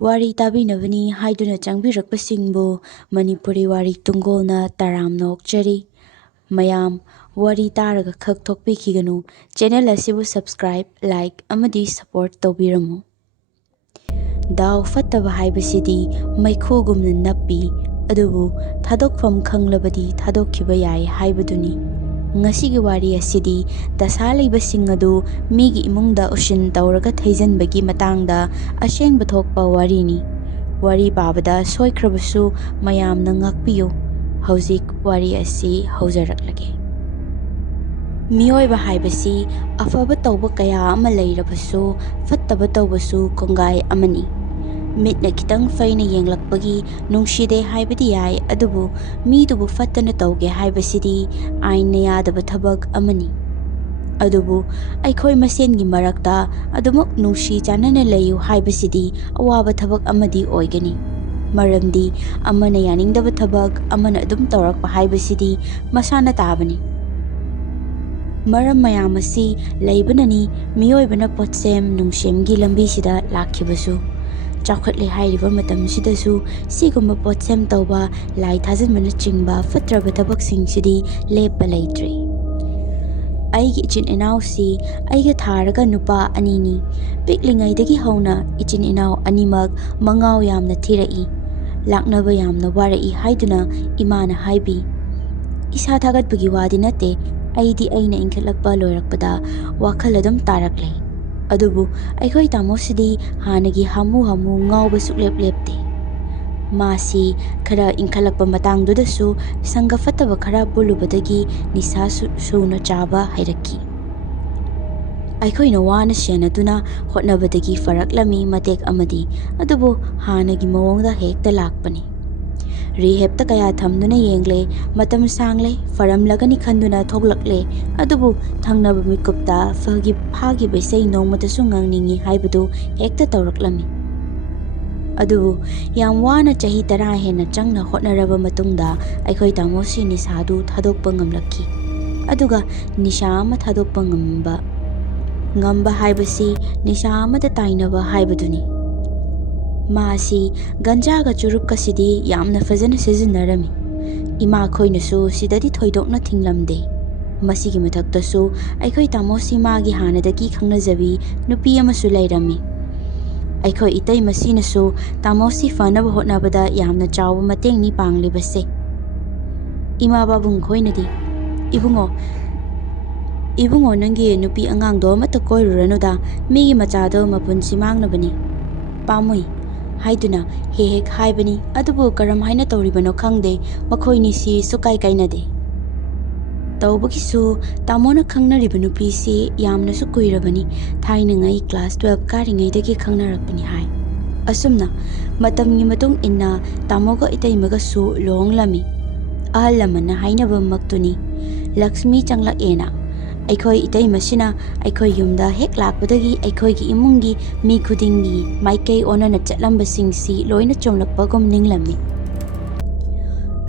Wari tabinavani haiduna changbirakpasingbu Manipuri Wari Tunggolna taramna okjari. Mayam wari taraga khak thokpikiganu. Channel asibu subscribe, like amadi support tawbiramu. Daw fattaba haibasidi maikhugumna nappi adubu thadokfam khanglabadi thadokkiba yai haibaduni. Ngasigi wari asidi dasa leibasing adu migi imungda ushin tawraga thaijanbagi matangda asengba thokpa warini. Wari pabada soikrabasu mayamna ngakpiyo. Hauzik wari asi haujaraklage. Miyoiba haibasi afaba tawba kaya ama leirabasu fattaba tawbasu kongai amani. Mitna kitang faina yenglakpagi nungshide haibadi yai adubu midubu fattana tawge haibasidi aina yadaba thabak amani. Adubu aikhoi masengi marakta adumuk nungshi chanana layu haibasidi awaba thabak amadi oigani. Maramdi amana yaningdaba thabak amana adum tawrakpa haibasidi masana tabani. Maram mayamasi laibanani miyoibana potsem nungshemgi lambisida lakhibasu. Chakhatle hairiba matamsidasu sigumba potsem tawba lai thajanbana chingba fatraba thabaksingsidi leppa leitri. Aigi ichin inausi aiga tharaga nupa anini piklingaidagi hauna ichin inau animak mangau yamna thirai laknaba yamna warai haiduna imana haibi isa thagatpagi wadi nate aidi aina inkhalakpa loirakpada wakhal adum tarakle adubu aikhoi tamosidi hanagi hamu ngauba suklep lepte masi khara inkhalakpa matangdudasu sanga fataba khara bulubadagi nisa suna chaba hairakki aikhoina wana senaduna hotnabadagi faraklami matek amadi adubu hanagi mawongda hekta lakpani rehepta kaya thamduna yengle matam sangle faramlagani khanduna thoglakle adubu thangnaba mikupta phagi besai nongmata sungangningi haibadu hekta tawraklami adubu yam wana chahi tara hena changna hotnaraba matungda aikhoi tamosi nisadu thadokpa ngamlakki aduga nisha ama thadokpa ngamba haibasi nisha amada tainaba haibaduni maasi ganjaga churupkasidi yamna fazana sizinarami ima khoinasu sidadi thoidokna thinglamde masigi mathaktasu aikhoi tamosi magi hanadagi khangnajabi nupi amasu lairami aikhoi itai masinasu tamosi fanaba hotnabada yamna chawa matengni panglibase ima babung khoinadi ibungo nangi nupi angangdo mata koiruranuda migi machado mapunsi mangnabani pamui haiduna hek haibani adubu karam haina tawribano khangde makhoini si sukai kainade tawbagisu tamona khangnariba nupi si yamna su kuirabani thainangai class 12 karingaidagi khangnarakpani hai asumna matamgi matung inna tamoga itaimaga su longlami ahalamana hainaba maktuni lakshmi changlakena aikhoi itai masina aikhoi yumda hek lakpadagi aikhoi gi imungi mi khudingi maikai onana chatlamba singsi loina chomlakpa gom ninglami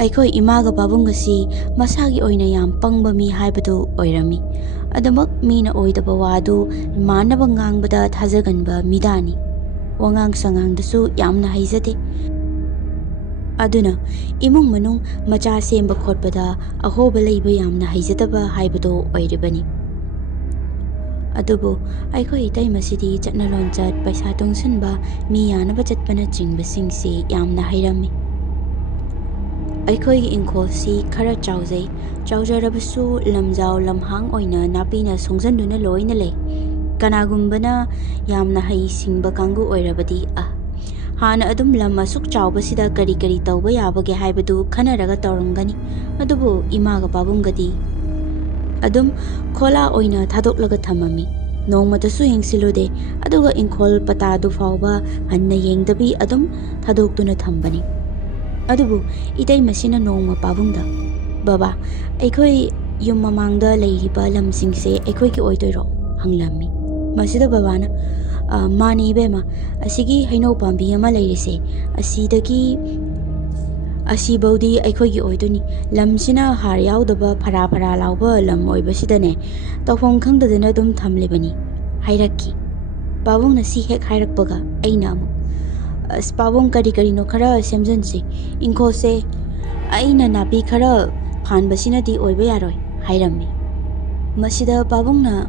aikhoi imaga babunga si masagi oina yam pangba mi haibadu oirami adamak mina oidaba wadu manaba ngangbada thajaganba midani wangang sangangdasu yamna haijade aduna imung manung macha semba khotpada ahoba leiba yamna haijadaba haibado oiribani adubu aikhoi itai masidi chatnalon chat paisa tungsanba mi yanaba chatpana chingba singsi yamna hairami aikhoi ingkholsi khara chaujarabasu lamjau lamhang oina napina songjanduna loina le kanagumbana yamna hai singba kangu oirabadi hana adum lam asuk chaubasida kari tawba yabage haibadu khanaraga tawrangani adubu imaga babungadi adum khola oina thadoklaga thamami nongmatasu yengsilude aduga ingkhol patadu fawba hanna yengdabi adum thadoktuna thambani adubu itai masina nongma babungda baba aikhoi yum mamangda leiriba lamsingse aikhoi ki oidoiro hanglami masida babana mani bema asigi haino pambi ama leirise asidagi asibodi aikhoi oidoni lamsina har yaudaba phara lauba lam oibasidane tawfom khangdadana dum thamlebani hairakki babung na si hek hairakpaga aina Pabong kari karino khara semjansi ingkhose aina napi khara phanbasinadi oiba yaroi hairammi. Masida pabongna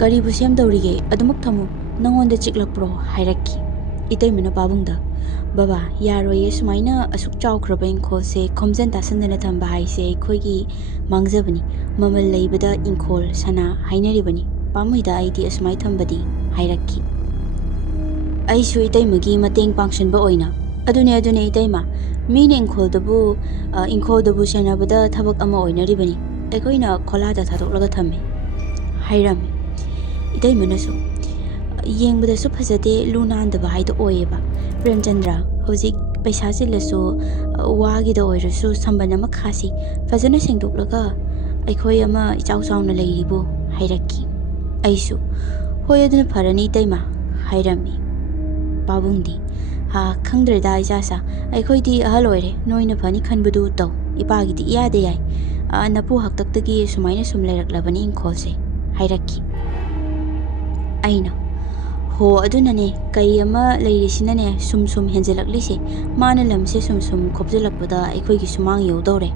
karibu semdawrige adumak thamu nangonda chiklakpro hairakki. Itaimana pabongda baba yaroye sumaina asuk chawkhraba ingkhose khomjan tasandana thamba haise khoigi mangjabani mamal leibada ingkhol sana hainaribani pamuida aidi asumai thambadi hairakki. Aisu itaimagi mateng pangsanba oina adune itaima mine ingkholdabu senabada thabak ama oinaribani aikoina kholada thadoklaga thamme hairami. Itaimanasu yengbadasu phajade lunandaba haida oyeba. Premchandra hojik paisa chilasu wagida oirasu sambana ma khasi fajana sengdoklaga aikoi ama ichau chauna leiribu hairakki. Aisu hoi aduna pharani itaima hairami. Pabungdi ha khangdreda ijasa aikhoidi ahal oire noina phani khanbudu taw ipagidi iyade yai napu haktaktagi sumaina sum leiraklabani ingkholse hairakki. Aina ho adunane kai ama leirisinane sum henjelaklise mana lamse sum khopjelakpada aikhoigi sumang yodore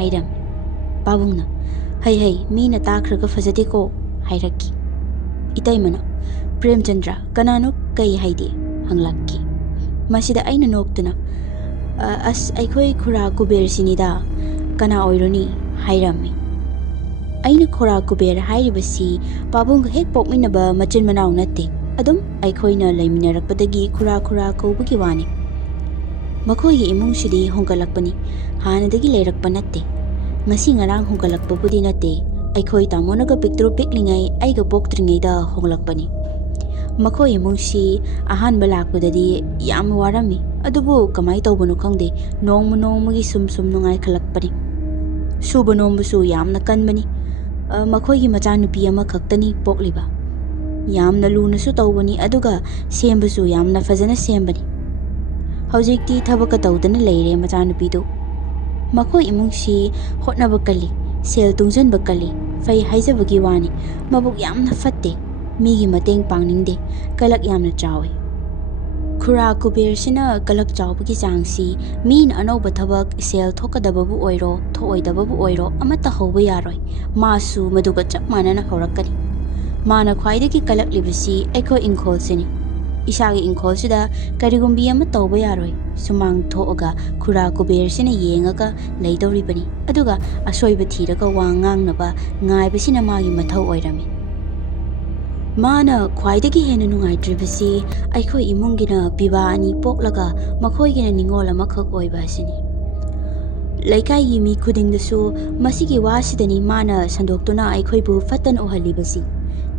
hairam. Pabungna hai mina takhraga fajade ko hairakki. Itaimana Premchandra kanano kai haide hanglakki. Masida aina noktuna as aikoi khura kuber sinida kana oironi hairami. Aina khura kuber hairibasi pabung hek pokminaba machin manaw natte adum aikhoina leiminarakpadagi khura kaubagi wani. Makhoigi imungsidi hongkalakpani hanadagi leirakpa natte ngasi ngarang hongkalakpabudi natte aikhoi tamonaga piktru piklingai aiga poktringaida honglakpani. Makhoi imungsi ahanba lakpadadi yam warami adubu kamai tawbano khangde nongmagi sum nungai khalakpani. Suba nombusu yamna kanbani. Makhoigi machanupi ama khaktani pokliba. Yamna lunasu tawbani aduga sembasu yamna fajana sembani. Hojikti thabaka tawdana leire machanupidu. Makhoi imungsi hotnaba kali sel tungjanba kali fai haijabagi wani mabuk yamna fatte migi mateng pangningde kalak yamna chawi. Khura kuber sina kalak chawbagi changsi min anauba thabak sel thokadababu oiro thoidababu oiro amata hauba yaroi masu maduga chap manana horakani. Mana khwaidagi kalak libasi aiko ingkhol sini. Isagi ingkhol sida karigumbi ama tawba yaroi sumang thoaga khura kuber sina yengaga leidoribani aduga asoiba thiraga wangangnaba ngaibasina magi mathau oirami. Mana khwaidagi hena nungaidribasi aikoi imungina biba ani poklaga makhoigina ningola makhak oiba asini. Laikai yimi khudingdasu masigi wasidani mana sandoktuna aikhoibu fatan ohalibasi.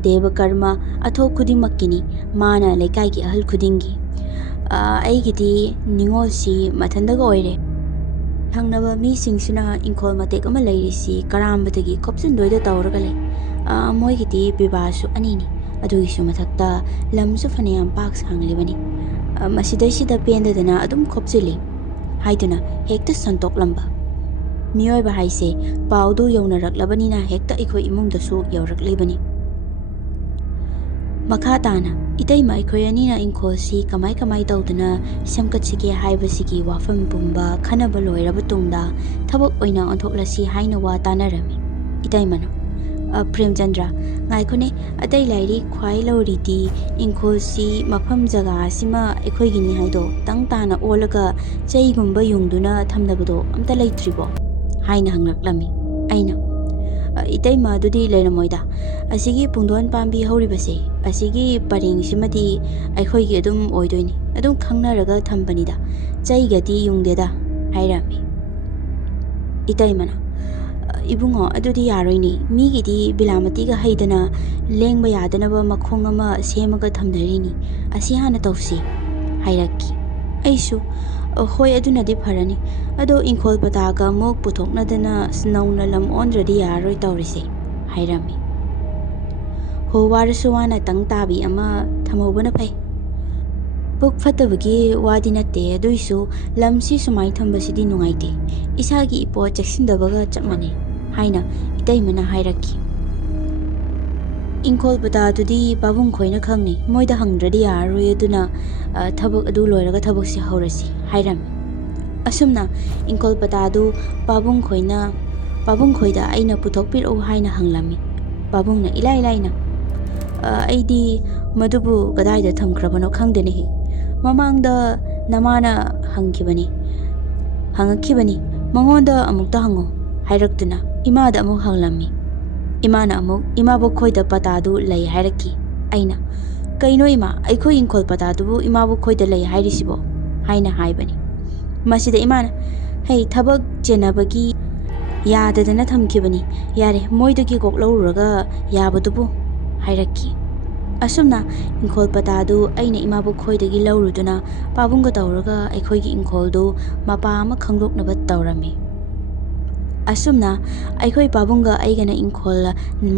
Deva karma atho khudimakkini mana laikai gi ahal khudingi aigidi ningol si mathandaga oire. Thangnaba mi singsina ingkhol matek ama leirisi karambadagi khopjandoida tawraga lei. Moigidi bibasu anini adugisu mathakta lamsu fanayam pak sanglibani. Masidaisida pendadana adum khopjili haiduna hekta santoklamba. Miyoiba haise paudu yaunaraklabanina hekta aikoi imungdasu yawraklibani. Makhatana itaima aikoi anina ingkholsi kamai tawdana samkatsige haibasigi wafam pumba khanaba loiraba tungda thabak oina onthoklasi haina wa tanarami. Itaimana Premchandra ngaikone atai lairi khwai lauridi ingkholsi mafam jaga sima aikhoigini haido tangtana olaga chaigumba yungduna thamnabado amta leitribo haina hangraklami. Aina itaima adudi leiramoida asigi pungdon pambi horibase asigi paring simadi aikhoigi adum oidoini adum khangnaraga thambanida chaigadi yungdeda hairami. Itaimana ibungo adudi yaroini migidi bilamatiga haidana lengba yadanaba makhong ama semaga thamnarini asi hana tawsi hairakki. Aisu hoi adunadi pharani ado ingkhol pataga mok puthoknadana snauna lam ondradi yaroi tawrise hairami. Ho warasuwana tangtabi ama thamobana pai. Puk fatabagi wadi natte aduisu lamsi sumai thambasidi nungaite isagi ipo cheksindabaga chapmane haina itaimana hairakki. Ingkol patadudi pabung khoina khangni moida hangdradi yaroi aduna thabak adu loiraga thabak si haurasi hairam asumna ingkol patadu pabung khoida aina puthokpir o haina hanglami pabungna ilai laina aidi madubu kadaida thamkrabano khangdene hi mamangda namana hangakibani mangonda amukta hango hairaktuna imada amuk hanglami imana amuk imabu khoida patadu lay hairaki aina kaino ima aikhoi ingkol patadu imabu khoida lay hairisibo haina haibani masida imana hey thabak chenabagi yadadana thamkibani yare moidagi koklauraga yabadubu hairaki asumna ingkol patadu aina imabu khoidagi lauruduna pabungga tawraga aikhoigi ingkoldu mapa ama khangdoknaba tawrami asumna aikhoi pabungga aigana ingkol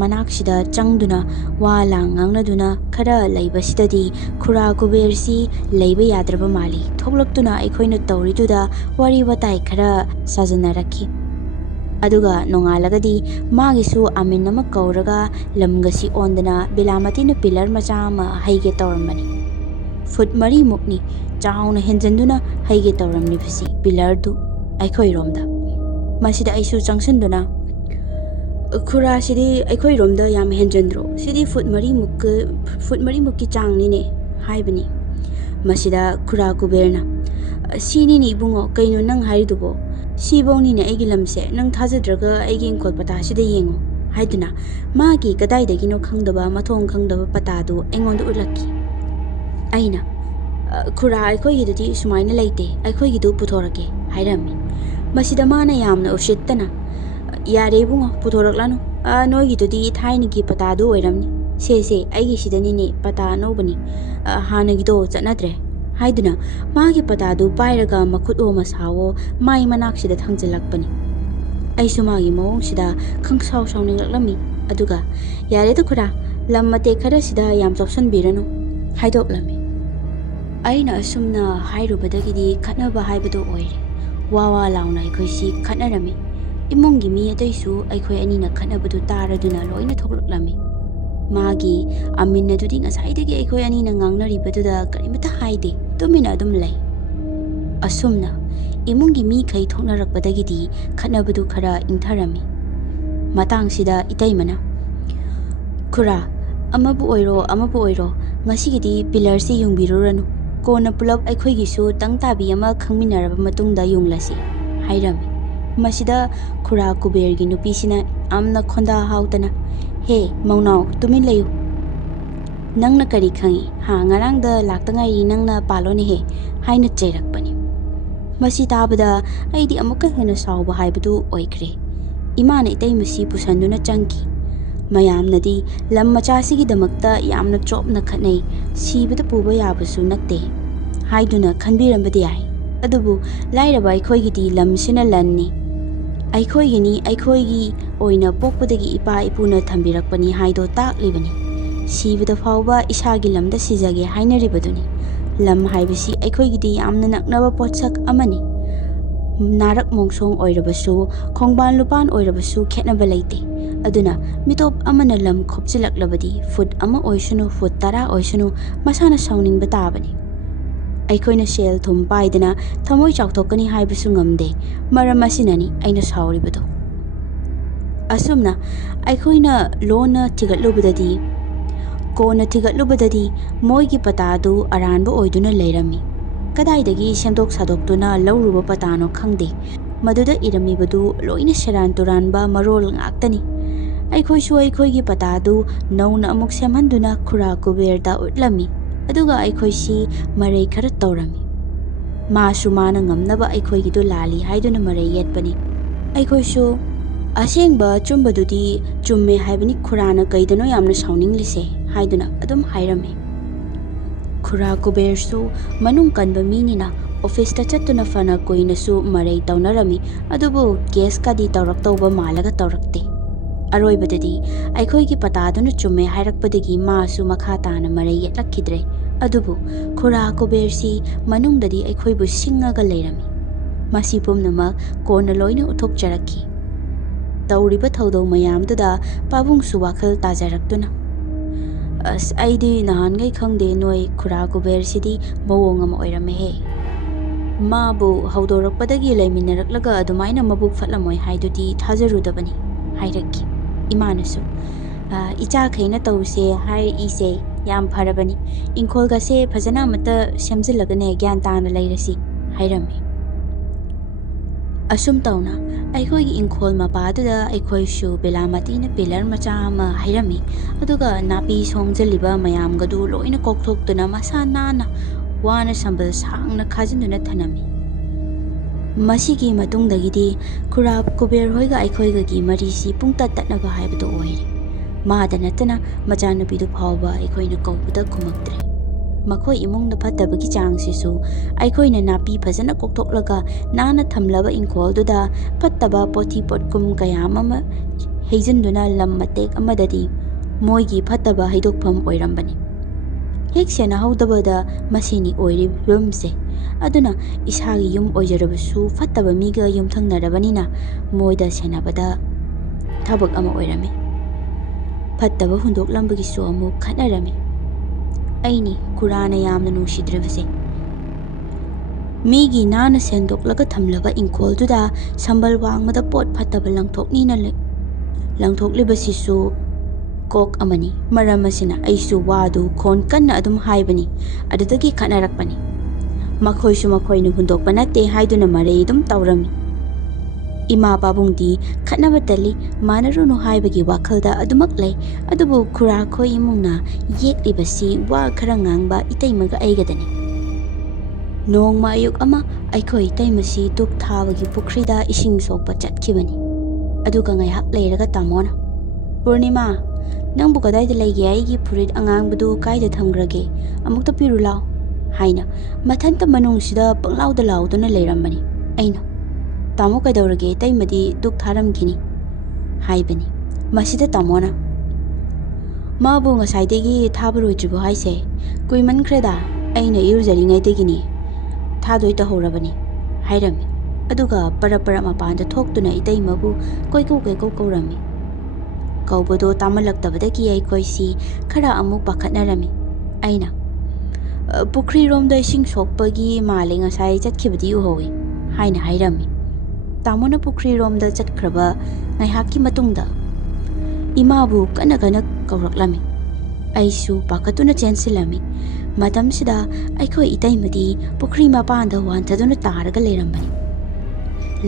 manaksida changduna wala ngangnaduna khara leibasidadi khura kubersi leiba yadraba mali thokloktuna aikhoina tawriduda wari watai khara sajanaraki aduga nongalagadi magisu aminama kauraga lamgasi ondana bilamatinu pillar machama haige tawramani foot mari mukni chauna henjanduna haige tawramni bisi pillar du aikhoi romda masida aisu changsanduna khura sidi aikhoi romda yam henjandro sidi foot mari mukki changni ne haibani masida khura kuberna sini ni bungo kaino nang haridubo sibongni ne aigi lamse nang thajadraga aigi ingkol patasida yengo haiduna magi kadaidagino khangdaba mathong khangdaba patadu aingonda ulaki aina khura aikhoi gidudi sumaina leite aikhoi gidu puthorake hairami masida mana yamna ushittana yare bungo puthoraklanu noi gidudi thaini gi patadu oiramni se aigi sidani ne pata nobani hana gido chanadre haiduna magi patadu pairaga makhut o masawo mai manaksida thangjalakpani aisu magi mawong sida khangsaw sawninglami aduga yare to khura lammate khara sida yam chopsan biranu haidoklami aina asumna hairubadagidi khatnaba haibadu oire wawa launa aikhoisi khatnarami imongi mi ataisu aikhoi anina khatnabadu taraduna loina thoklaklami magi aminadudi ngasaidagi aikhoi anina ngangnaribaduda karimata haide tumina adum lay asumna imungi mi khai thoknarakpadagidi khatnabadu khara ingtharami matangsida itaimana khura amabu oiro ngasigidi pillar si yungbiruranu kona pulap aikhoi gisu tangtabi ama khangminaraba matungda yunglasi hairami masida khura kubergi nupisina amna khonda hautana he maunau tumin layu nangna kari khangi ha ngarangda laktangai nangna paloni he haina cheirakpani masi tabada aidi amuka hena sawba haibadu oikre imana itai masi pusanduna changki mayamnadi lam machasigi damakta yamna chopna khatnai sibada puba yabasu natte haiduna khanbirambadi ai adubu lairaba aikhoigidi lamsina lanni aikhoigi oina pokpadagi ipa ipuna thambirakpani haido taklibani sibada fawba isagi lamda sijage hainaribaduni lam haibasi aikhoigidi yamna naknaba potsak amani narak mongsong oirabasu khongban lupan oirabasu khetnaba leite aduna mitop amana lam khopchilaklabadi foot ama oisunu foot tara oisunu masana sawning batabani aikhoina sel thum paidana thamoi chawthokani haibasu ngamde maram asinani aina sawribadu asumna aikhoina lona thigatlubadadi kona thigatlubadadi moigi patadu aranba oiduna leirami kadaidagi sendok sadoktuna lauruba patano khangde maduda iramibadu loina seran turanba marol ngaktani aikhoisu aikhoigi patadu nauna amuk semhanduna khura kuberda utlami aduga aikhoisi marai khara tawrami masu mana ngamnaba aikhoigidu lali haiduna marai yetpani aikhoisu asengba chumbadudi chumme haibani khurana kaidano yamna sawninglishe haiduna adum hairame khura kubersu manung kanba minina office ta chattuna fana koinasu marai tawnarami adubu case kadi tawrak tawba malaga tawrakte aroibadadi aikhoigi pataduna chumme hairakpadagi masu makha tana marai yetlakidre adubu khura kubersi manungdadi aikhoibu singaga leirami masi pumnamak kona loina uthokjaraki tawriba thaudau mayamdada pabungsu wakhal tajaraktuna ꯑꯁ ꯑꯩꯗꯤ ꯅꯍꯥꯟꯈꯩ ꯈꯪꯗꯦ ꯅꯣꯏ ꯈꯨꯔꯥ ꯀꯨꯕꯦꯔꯁꯤꯗꯤ ꯃꯑꯣꯡ ꯑꯃ ꯑꯣꯏꯔꯝꯃꯦꯍꯦ꯫ ꯃꯥꯕꯨ ꯍꯧꯗꯣꯔꯛꯄꯗꯒꯤ ꯂꯩꯃꯤꯟꯅꯔꯛꯂꯒ ꯑꯗꯨꯃꯥꯏꯅ ꯃꯕꯨꯛ ꯐꯠꯂꯝꯃꯣꯏ ꯍꯥꯏꯗꯨꯗꯤ ꯊꯥꯖꯔꯨꯗꯕꯅꯤ ꯍꯥꯏꯔꯛꯈꯤ꯫ ꯏꯃꯥꯅꯁꯨ ꯏꯆꯥꯈꯩꯅ ꯇꯧꯁꯦ ꯍꯥꯏꯔꯛꯏꯁꯦ ꯌꯥꯝ ꯐꯔꯕꯅꯤ, ꯏꯪꯈꯣꯜꯒꯁꯦ ꯐꯖꯅ ꯑꯃꯠꯇ ꯁꯦꯝꯖꯤꯜꯂꯒꯅꯦ ꯒ꯭ꯌꯥꯟ ꯇꯥꯅ ꯂꯩꯔꯁꯤ ꯍꯥꯏꯔꯝꯃꯤ꯫ ꯑꯁꯨꯝ ꯇꯧꯅ ꯑꯩꯈꯣꯏꯒꯤ ꯏꯪꯈꯣꯜ ꯃꯄꯥꯗꯨꯗ ꯑꯩꯈꯣꯏꯁꯨ ꯕꯦꯂꯥꯃꯇꯤꯅ ꯄꯤꯂꯔ ꯃꯆꯥ ꯑꯃ ꯍꯩꯔꯝꯃꯤ, ꯑꯗꯨꯒ ꯅꯥꯄꯤ ꯁꯣꯡꯖꯜꯂꯤꯕ ꯃꯌꯥꯝꯒꯗꯨ ꯂꯣꯏꯅ ꯀꯣꯛꯊꯣꯛꯇꯨꯅ ꯃꯁꯥ ꯅꯥꯟꯅ ꯋꯥꯅ ꯁꯝꯕꯜ ꯁꯥꯡꯅ ꯈꯥꯖꯤꯟꯗꯨꯅ ꯊꯅꯝꯃꯤ꯫ ꯃꯁꯤꯒꯤ ꯃꯇꯨꯡꯗꯒꯤꯗꯤ ꯈꯨꯔꯥ ꯀꯨꯕꯦꯔ ꯍꯣꯏꯒ ꯑꯩꯈꯣꯏꯒꯒꯤ ꯃꯔꯤꯁꯤ ꯄꯨꯡꯇꯠ ꯇꯠꯅꯕ ꯍꯥꯏꯕꯗꯨ ꯑꯣꯏꯔꯦ꯫ ꯃꯥꯗ ꯅꯠꯇꯅ ꯃꯆꯥꯅꯨꯄꯤꯗꯨ ꯐꯥꯎꯕ ꯑꯩꯈꯣꯏꯅ ꯀꯧꯕꯗ ꯈꯨꯃꯛꯇ꯭ꯔꯦ꯫ ꯃꯈꯣꯏ ꯏꯃꯨꯡꯗ ꯐꯠꯇꯕꯒꯤ ಚಾꯡꯁꯤꯁꯨ ꯑꯩꯈꯣꯏꯅ ꯅꯥꯄꯤ ꯐꯖꯅ ꯀꯣꯛꯊꯣꯛꯂꯒ ꯅꯥꯟꯅ ꯊꯝꯂꯕ ꯏꯪꯈꯣꯜꯗꯨꯗ ꯐꯠꯇꯕ ꯄꯣꯊꯤ ꯄꯣꯠꯀꯨꯝ ꯀꯌꯥꯝ ꯑꯃ ꯍꯩꯖꯤꯟꯗꯨꯅ ꯂꯝ ꯃꯇꯦꯛ ꯑꯃꯗꯗꯤ ꯃꯣꯏꯒꯤ ꯐꯠꯇꯕ ꯍꯩꯗꯣꯛꯐꯝ ꯑꯣꯏꯔꯝꯕꯅꯤ꯫ ꯍꯦꯛ ꯁꯦꯟꯅꯍꯧꯗꯕꯗ ꯃꯁꯤꯅꯤ ꯑꯣꯏꯔꯤꯕ ꯐꯤꯕꯝꯁꯦ꯫ ꯑꯗꯨꯅ ꯏꯁꯥꯒꯤ ꯌꯨꯝ ꯑꯣꯏꯖꯔꯕꯁꯨ ꯐꯠꯇꯕ ꯃꯤꯒ ꯌꯨꯝꯊꯪꯅꯔꯕꯅꯤꯅ ꯃꯣꯏꯗ ꯁꯦꯟꯅꯕꯗ ꯊꯕꯛ ꯑꯃ ꯑꯣꯏꯔꯝꯃꯤ꯫ ꯐꯠꯇꯕ ꯍꯨꯟꯗꯣꯛꯂꯝꯕꯒꯤꯁꯨ ꯑꯃꯨꯛ ꯈꯠꯅꯔꯝꯃꯤ꯫ ꯑꯩꯅꯤ ꯈꯨꯔꯥꯅ ꯌꯥꯝꯅ ꯅꯨꯡꯁꯤꯗ꯭ꯔꯤꯕꯁꯦ꯫ ꯃꯤꯒꯤ ꯅꯥꯟꯅ ꯁꯦꯡꯗꯣꯛꯂꯒ ꯊꯝꯂꯕ ꯏꯪꯈꯣꯜꯗꯨꯗ ꯁꯝꯕꯜ ꯋꯥꯡꯃꯗ ꯄꯣꯠ ꯐꯠꯇꯕ ꯂꯪꯊꯣꯛꯂꯤꯕꯁꯤꯁꯨ ꯀꯣꯛ ꯑꯃꯅꯤ꯫ ꯃꯔꯝ ꯑꯁꯤꯅ ꯑꯩꯁꯨ ꯋꯥꯗꯨ ꯈꯣꯟ ꯀꯟꯅ ꯑꯗꯨꯝ ꯍꯥꯏꯕꯅꯤ꯫ ꯑꯗꯨꯗꯒꯤ ꯈꯠꯅꯔꯛꯄꯅꯤ꯫ ꯃꯈꯣꯏꯁꯨ ꯃꯈꯣꯏꯅ ꯍꯨꯟꯗꯣꯛꯄ ꯅꯠꯇꯦ ꯍꯥꯏꯗꯨꯅ ꯃꯔꯩ ꯑꯗꯨꯝ ꯇꯧꯔꯝꯃꯤ꯫ ꯏꯃꯥ ꯄꯥꯕꯨꯡꯗꯤ ꯈꯠꯅꯕ ꯇꯜꯂꯤ, ꯃꯥꯟꯅꯔꯨꯅꯨ ꯍꯥꯏꯕꯒꯤ ꯋꯥꯈꯜꯗ ꯑꯗꯨꯃꯛ ꯂꯩ꯫ ꯑꯗꯨꯕꯨ ꯈꯨꯔꯥꯈꯣꯏ ꯏꯃꯨꯡꯅ ꯌꯦꯛꯂꯤꯕꯁꯤ ꯋꯥ ꯈꯔ ꯉꯥꯡꯕ ꯏꯇꯩꯃꯒ ꯑꯩꯒꯗꯅꯤ꯫ ꯅꯣꯡꯃ ꯑꯌꯨꯛ ꯑꯃ ꯑꯩꯈꯣꯏ ꯏꯇꯩꯃꯁꯤ ꯗꯨꯛ ꯊꯥꯕꯒꯤ ꯄꯨꯈ꯭ꯔꯤꯗ ꯏꯁꯤꯡ ꯁꯣꯛꯄ ꯆꯠꯈꯤꯕꯅꯤ꯫ ꯑꯗꯨꯒ ꯉꯥꯏꯍꯥꯛ ꯂꯩꯔꯒ ꯇꯥꯃꯣꯅ, "ꯄꯨꯔꯅꯤꯃꯥ, ꯅꯪꯕꯨ ꯀꯗꯥꯏꯗ ꯂꯩꯒꯦ? ꯑꯩꯒꯤ ꯐꯨꯔꯤꯠ ꯑꯉꯥꯡꯕꯗꯨ ꯀꯥꯏꯗ ꯊꯝꯈ꯭ꯔꯒꯦ? ꯑꯃꯨꯛꯇ ꯄꯤꯔꯨ ꯂꯥꯎ" ꯍꯥꯏꯅ ꯃꯊꯟꯇ ꯃꯅꯨꯡꯁꯤꯗ ꯄꯪꯂꯥꯎꯗ ꯂꯥꯎꯗꯨꯅ ꯂꯩꯔꯝꯕꯅꯤ꯫ ꯑꯩꯅ, "ꯇꯥꯃꯣ ꯀꯩꯗꯧꯔꯒꯦ? ꯏꯇꯩꯃꯗꯤ ꯗꯨꯛ ꯊꯥꯔꯝꯈꯤꯅꯤ" ꯍꯥꯏꯕꯅꯤ꯫ ꯃꯁꯤꯗ ꯇꯥꯃꯣꯅ, "ꯃꯥꯕꯨ ꯉꯁꯥꯏꯗꯒꯤ ꯊꯥꯕ ꯂꯣꯏꯗ꯭ꯔꯤꯕꯣ ꯍꯥꯏꯁꯦ? ꯀꯨꯏꯃꯟꯈ꯭ꯔꯦꯗ, ꯑꯩꯅ ꯏꯔꯨꯖꯔꯤꯉꯩꯗꯒꯤꯅꯤ ꯊꯥꯗꯣꯏ ꯇꯧꯍꯧꯔꯕꯅꯤ" ꯍꯥꯏꯔꯝꯃꯤ꯫ ꯑꯗꯨꯒ ꯄꯔꯞ ꯄꯔꯞ ꯃꯄꯥꯟꯗ ꯊꯣꯛꯇꯨꯅ ꯏꯇꯩꯃꯕꯨ ꯀꯣꯏꯀꯧ ꯀꯧꯔꯝꯃꯤ꯫ ꯀꯧꯕꯗꯣ ꯇꯥꯃꯜꯂꯛꯇꯕꯗꯒꯤ ꯑꯩꯈꯣꯏꯁꯤ ꯈꯔ ꯑꯃꯨꯛ ꯄꯥꯈꯠꯅꯔꯝꯃꯤ꯫ ꯑꯩꯅ, "ꯄꯨꯈ꯭ꯔꯤꯔꯣꯝꯗ ꯏꯁꯤꯡ ꯁꯣꯛꯄꯒꯤ ꯃꯥꯜꯂꯦ, ꯉꯁꯥꯏ ꯆꯠꯈꯤꯕꯗꯤ ꯎꯍꯧꯏ" ꯍꯥꯏꯅ ꯍꯥꯏꯔꯝꯃꯤ꯫ ꯇꯥꯃꯣꯅ ꯄꯨꯈ꯭ꯔꯤꯔꯣꯝꯗ ꯆꯠꯈ꯭ꯔꯕ ꯉꯥꯏꯍꯥꯛꯀꯤ ꯃꯇꯨꯡꯗ ꯏꯃꯥꯕꯨ ꯀꯟꯅ ꯀꯟꯅ ꯀꯧꯔꯛꯂꯝꯃꯤ꯫ ꯑꯩꯁꯨ ꯄꯥꯈꯠꯇꯨꯅ ꯆꯦꯟꯁꯤꯜꯂꯝꯃꯤ꯫ ꯃꯇꯝꯁꯤꯗ ꯑꯩꯈꯣꯏ ꯏꯇꯩꯃꯗꯤ ꯄꯨꯈ꯭ꯔꯤ ꯃꯄꯥꯟꯗ ꯋꯥꯟꯊꯗꯨꯅ ꯇꯥꯔꯒ ꯂꯩꯔꯝꯕꯅꯤ꯫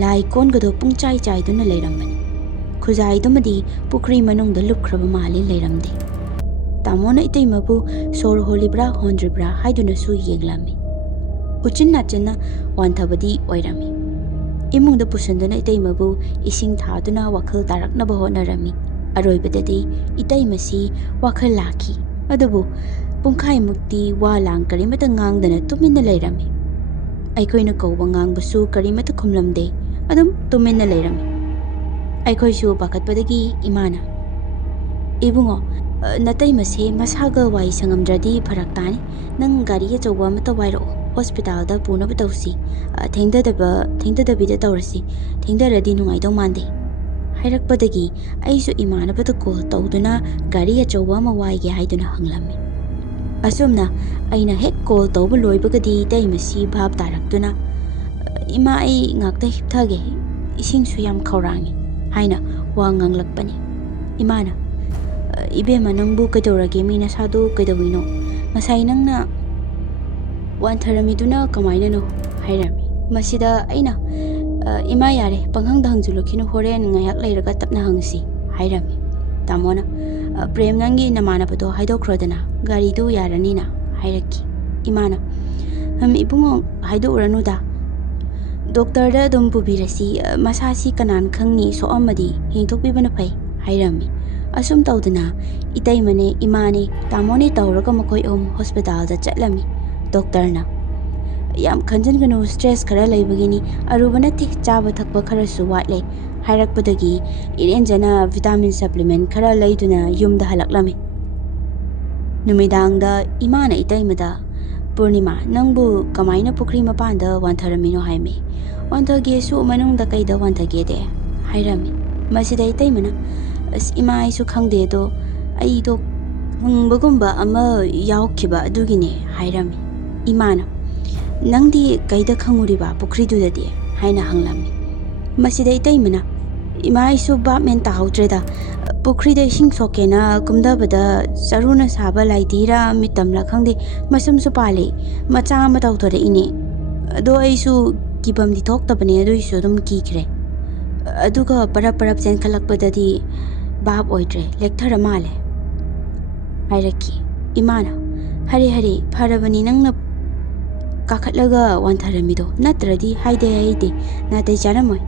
ꯂꯥꯏ ꯀꯣꯟꯒꯗꯣ ꯄꯨꯡꯆꯥꯏ ꯆꯥꯏꯗꯨꯅ ꯂꯩꯔꯝꯕꯅꯤ꯫ ꯈꯨꯖꯥꯏꯗꯨꯃꯗꯤ ꯄꯨꯈ꯭ꯔꯤ ꯃꯅꯨꯡꯗ ꯂꯨꯞꯈ꯭ꯔꯕ ꯃꯥꯜꯂꯤ ꯂꯩꯔꯝꯗꯦ꯫ ꯇꯥꯃꯣꯅ ꯏꯇꯩꯃꯕꯨ ꯁꯣꯔ ꯍꯣꯜꯂꯤꯕ꯭ꯔꯥ ꯍꯣꯟꯗ꯭ꯔꯤꯕ꯭ꯔꯥ ꯍꯥꯏꯗꯨꯅꯁꯨ ꯌꯦꯡꯂꯝꯃꯤ꯫ ꯎꯆꯤꯟ ꯅꯥꯆꯤꯟꯅ ꯋꯥꯟꯊꯕꯗꯤ ꯑꯣꯏꯔꯝꯃꯤ꯫ ꯏꯃꯨꯡꯗ ꯄꯨꯁꯤꯟꯗꯨꯅ ꯏꯇꯩꯃꯕꯨ ꯏꯁꯤꯡ ꯊꯥꯗꯨꯅ ꯋꯥꯈꯜ ꯇꯥꯔꯛꯅꯕ ꯍꯣꯠꯅꯔꯝꯃꯤ꯫ ꯑꯔꯣꯏꯕꯗꯗꯤ ꯏꯇꯩꯃꯁꯤ ꯋꯥꯈꯜ ꯂꯥꯛꯈꯤ꯫ ꯑꯗꯨꯕꯨ ꯄꯨꯡꯈꯥꯏꯃꯨꯛꯇꯤ ꯋꯥ ꯂꯥꯡ ꯀꯔꯤꯃꯠꯇ ꯉꯥꯡꯗꯅ ꯇꯨꯃꯤꯟꯅ ꯂꯩꯔꯝꯃꯤ꯫ ꯑꯩꯈꯣꯏꯅ ꯀꯧꯕ ꯉꯥꯡꯕꯁꯨ ꯀꯔꯤꯃꯠꯇ ꯈꯨꯝꯂꯝꯗꯦ, ꯑꯗꯨꯝ ꯇꯨꯃꯤꯟꯅ ꯂꯩꯔꯝꯃꯤ꯫ ꯑꯩꯈꯣꯏꯁꯨ ꯄꯥꯈꯠꯄꯗꯒꯤ ꯏꯃꯥꯅ, "ꯏꯕꯨꯡꯉꯣ, ꯅꯇꯩꯃꯁꯦ ꯃꯁꯥꯒ ꯋꯥꯏ ꯁꯪꯉꯝꯗ꯭ꯔꯗꯤ ꯐꯔꯛ ꯇꯥꯅꯤ꯫ ꯅꯪ ꯒꯥꯔꯤ ꯑꯆꯧꯕ ꯑꯃꯠꯇ ꯋꯥꯏꯔꯛꯑꯣ, ꯍꯣꯁꯄꯤꯇꯥꯜꯗ ꯄꯨꯅꯕ ꯇꯧꯁꯤ꯫ ꯊꯦꯡꯊꯗꯕꯤꯗ ꯇꯧꯔꯁꯤ, ꯊꯦꯡꯊꯔꯗꯤ ꯅꯨꯡꯉꯥꯏꯗꯧ ꯃꯥꯟꯗꯦ" ꯍꯥꯏꯔꯛꯄꯗꯒꯤ ꯑꯩꯁꯨ ꯏꯃꯥꯟꯅꯕꯗ ꯀꯣꯜ ꯇꯧꯗꯨꯅ ꯒꯥꯔꯤ ꯑꯆꯧꯕ ꯑꯃ ꯋꯥꯏꯒꯦ ꯍꯥꯏꯗꯨꯅ ꯍꯪꯂꯝꯃꯤ꯫ ꯑꯁꯨꯝꯅ ꯑꯩꯅ ꯍꯦꯛ ꯀꯣꯜ ꯇꯧꯕ ꯂꯣꯏꯕꯒꯗꯤ ꯏꯇꯩꯃꯁꯤ ꯚꯥꯞ ꯇꯥꯔꯛꯇꯨꯅ, "ꯏꯃꯥ, ꯑꯩ ꯉꯥꯛꯇ ꯍꯤꯞꯊꯒꯦ, ꯏꯁꯤꯡꯁꯨ ꯌꯥꯝ ꯈꯧꯔꯥꯡꯉꯤ" ꯍꯥꯏꯅ ꯋꯥ ꯉꯥꯡꯂꯛꯄꯅꯤ꯫ ꯏꯃꯥꯅ, "ꯏꯕꯦꯝꯃ, ꯅꯪꯕꯨ ꯀꯩꯗꯧꯔꯒꯦ? ꯃꯤ ꯅꯁꯥꯗꯨ ꯀꯩꯗꯧꯏꯅꯣ? ꯉꯁꯥꯏ ꯅꯪꯅ ꯋꯥꯟꯊꯔꯝꯃꯤꯗꯨꯅ ꯀꯃꯥꯏꯅꯅꯣ" ꯍꯥꯏꯔꯝꯃꯤ꯫ ꯃꯁꯤꯗ ꯑꯩꯅ, "ꯏꯃꯥ ꯌꯥꯔꯦ, ꯄꯪꯍꯪꯗ ꯍꯪꯖꯤꯜꯂꯨꯈꯤꯅꯨ, ꯍꯣꯔꯦꯟ ꯉꯥꯏꯍꯥꯛ ꯂꯩꯔꯒ ꯇꯞꯅ ꯍꯪꯁꯤ" ꯍꯥꯏꯔꯝꯃꯤ꯫ ꯇꯥꯃꯣꯅ, "ꯄ꯭ꯔꯦꯝ, ꯅꯪꯒꯤ ꯅꯃꯥꯟꯅꯕꯗꯣ ꯍꯥꯏꯗꯣꯛꯈ꯭ꯔꯣꯗꯅ, ꯒꯥꯔꯤꯗꯨ ꯌꯥꯔꯅꯤꯅ" ꯍꯥꯏꯔꯛꯈꯤ꯫ ꯏꯃꯥꯅ, "ꯏꯕꯨꯡꯉꯣ, ꯍꯥꯏꯗꯣꯛꯎꯔꯅꯨꯗ, ꯗꯣꯛꯇꯔꯗ ꯑꯗꯨꯝ ꯄꯨꯕꯤꯔꯁꯤ, ꯃꯁꯥꯁꯤ ꯀꯅꯥꯅ ꯈꯪꯅꯤ, ꯁꯣꯛꯑꯝꯃꯗꯤ ꯌꯦꯡꯊꯣꯛꯄꯤꯕꯅ ꯐꯩ" ꯍꯥꯏꯔꯝꯃꯤ꯫ ꯑꯁꯨꯝ ꯇꯧꯗꯅ ꯏꯇꯩꯃꯅꯦ, ꯏꯃꯥꯅꯦ, ꯇꯥꯃꯣꯅꯦ ꯇꯧꯔꯒ ꯃꯈꯣꯏ ꯑꯍꯨꯝ ꯍꯣꯁꯄꯤꯇꯥꯜꯗ ꯆꯠꯂꯝꯃꯤ꯫ ꯗꯣꯛꯇꯔꯅ, "ꯌꯥꯝ ꯈꯟꯖꯤꯟꯒꯅꯨ, ꯁ꯭ꯇ꯭ꯔꯦꯁ ꯈꯔ ꯂꯩꯕꯒꯤꯅꯤ, ꯑꯔꯨꯕ ꯅꯠꯇꯦ, ꯆꯥꯕ ꯊꯛꯄ ꯈꯔꯁꯨ ꯋꯥꯠꯂꯦ" ꯍꯥꯏꯔꯛꯄꯗꯒꯤ ꯏꯔꯦꯟꯖꯅ ꯚꯤꯇꯥꯃꯤꯟ ꯁꯄ꯭ꯂꯤꯃꯦꯟ ꯈꯔ ꯂꯩꯗꯨꯅ ꯌꯨꯝꯗ ꯍꯜꯂꯛꯂꯝꯃꯤ꯫ ꯅꯨꯃꯤꯗꯥꯡꯗ ꯏꯃꯥꯅ ꯏꯇꯩꯃꯗ, "ꯄꯨꯔꯅꯤꯃꯥ, ꯅꯪꯕꯨ ꯀꯃꯥꯏꯅ ꯄꯨꯈ꯭ꯔꯤ ꯃꯄꯥꯟꯗ ꯋꯥꯟꯊꯔꯝꯃꯤꯅꯣ ꯍꯥꯏꯃꯤ? ꯋꯥꯟꯊꯒꯦꯁꯨ ꯃꯅꯨꯡꯗ ꯀꯩꯗ ꯋꯥꯟꯊꯒꯦꯗꯦ" ꯍꯥꯏꯔꯝꯃꯤ꯫ ꯃꯁꯤꯗ ꯏꯇꯩꯃꯅ, "ꯏꯃꯥ, ꯑꯩꯁꯨ ꯈꯪꯗꯦ, ꯑꯗꯣ ꯑꯩꯗꯣ ꯍꯪꯕꯒꯨꯝꯕ ꯑꯃ ꯌꯥꯎꯈꯤꯕ ꯑꯗꯨꯒꯤꯅꯦ ꯍꯥꯏꯔꯝꯃꯤ꯫ ꯏꯃꯥꯅ ꯅꯪꯗꯤ ꯀꯩꯗ ꯈꯪꯉꯨꯔꯤꯕ ꯄꯨꯈ꯭ꯔꯤꯗꯨꯗꯗꯤ ꯍꯥꯏꯅ ꯍꯪꯂꯝꯃꯤ꯫ ꯃꯁꯤꯗ ꯏꯇꯩꯃꯅ ꯏꯃꯥ ꯑꯩꯁꯨ ꯚꯥꯞ ꯃꯦꯟ ꯇꯥꯍꯧꯗ꯭ꯔꯦꯗ ꯄꯨꯈ꯭ꯔꯤꯗ ꯏꯁꯤꯡ ꯁꯣꯛꯀꯦꯅ ꯀꯨꯝꯗꯕꯗ ꯆꯔꯨꯅ ꯁꯥꯕ ꯂꯥꯏꯙꯤꯔ ꯃꯤꯇꯝꯂ ꯈꯪꯗꯦ ꯃꯁꯨꯝꯁꯨ ꯄꯥꯜꯂꯤ ꯃꯆꯥ ꯑꯃ ꯇꯧꯊꯣꯔꯛꯏꯅꯦ ꯑꯗꯣ ꯑꯩꯁꯨ ꯀꯤꯐꯝꯗꯤ ꯊꯣꯛꯇꯕꯅꯦ ꯑꯗꯨꯏꯁꯨ ꯑꯗꯨꯝ ꯀꯤꯈ꯭ꯔꯦ ꯑꯗꯨꯒ ꯄꯔꯞ ꯆꯦꯟꯈꯠꯂꯛꯄꯗꯗꯤ ꯚꯥꯞ ꯑꯣꯏꯗ꯭ꯔꯦ ꯂꯦꯛꯊꯔ ꯃꯥꯜꯂꯦ ꯍꯥꯏꯔꯛꯈꯤ꯫ ꯏꯃꯥꯅ ꯍꯔꯦ ꯐꯔꯕꯅꯤ ꯅꯪꯅ ꯀꯥꯈꯠꯂꯒ ꯋꯥꯟꯊꯔꯝꯃꯤꯗꯣ ꯅꯠꯇ꯭ꯔꯗꯤ ꯍꯥꯏꯗꯦ ꯅꯥꯇꯩ ꯆꯥꯔꯝꯃꯣꯏ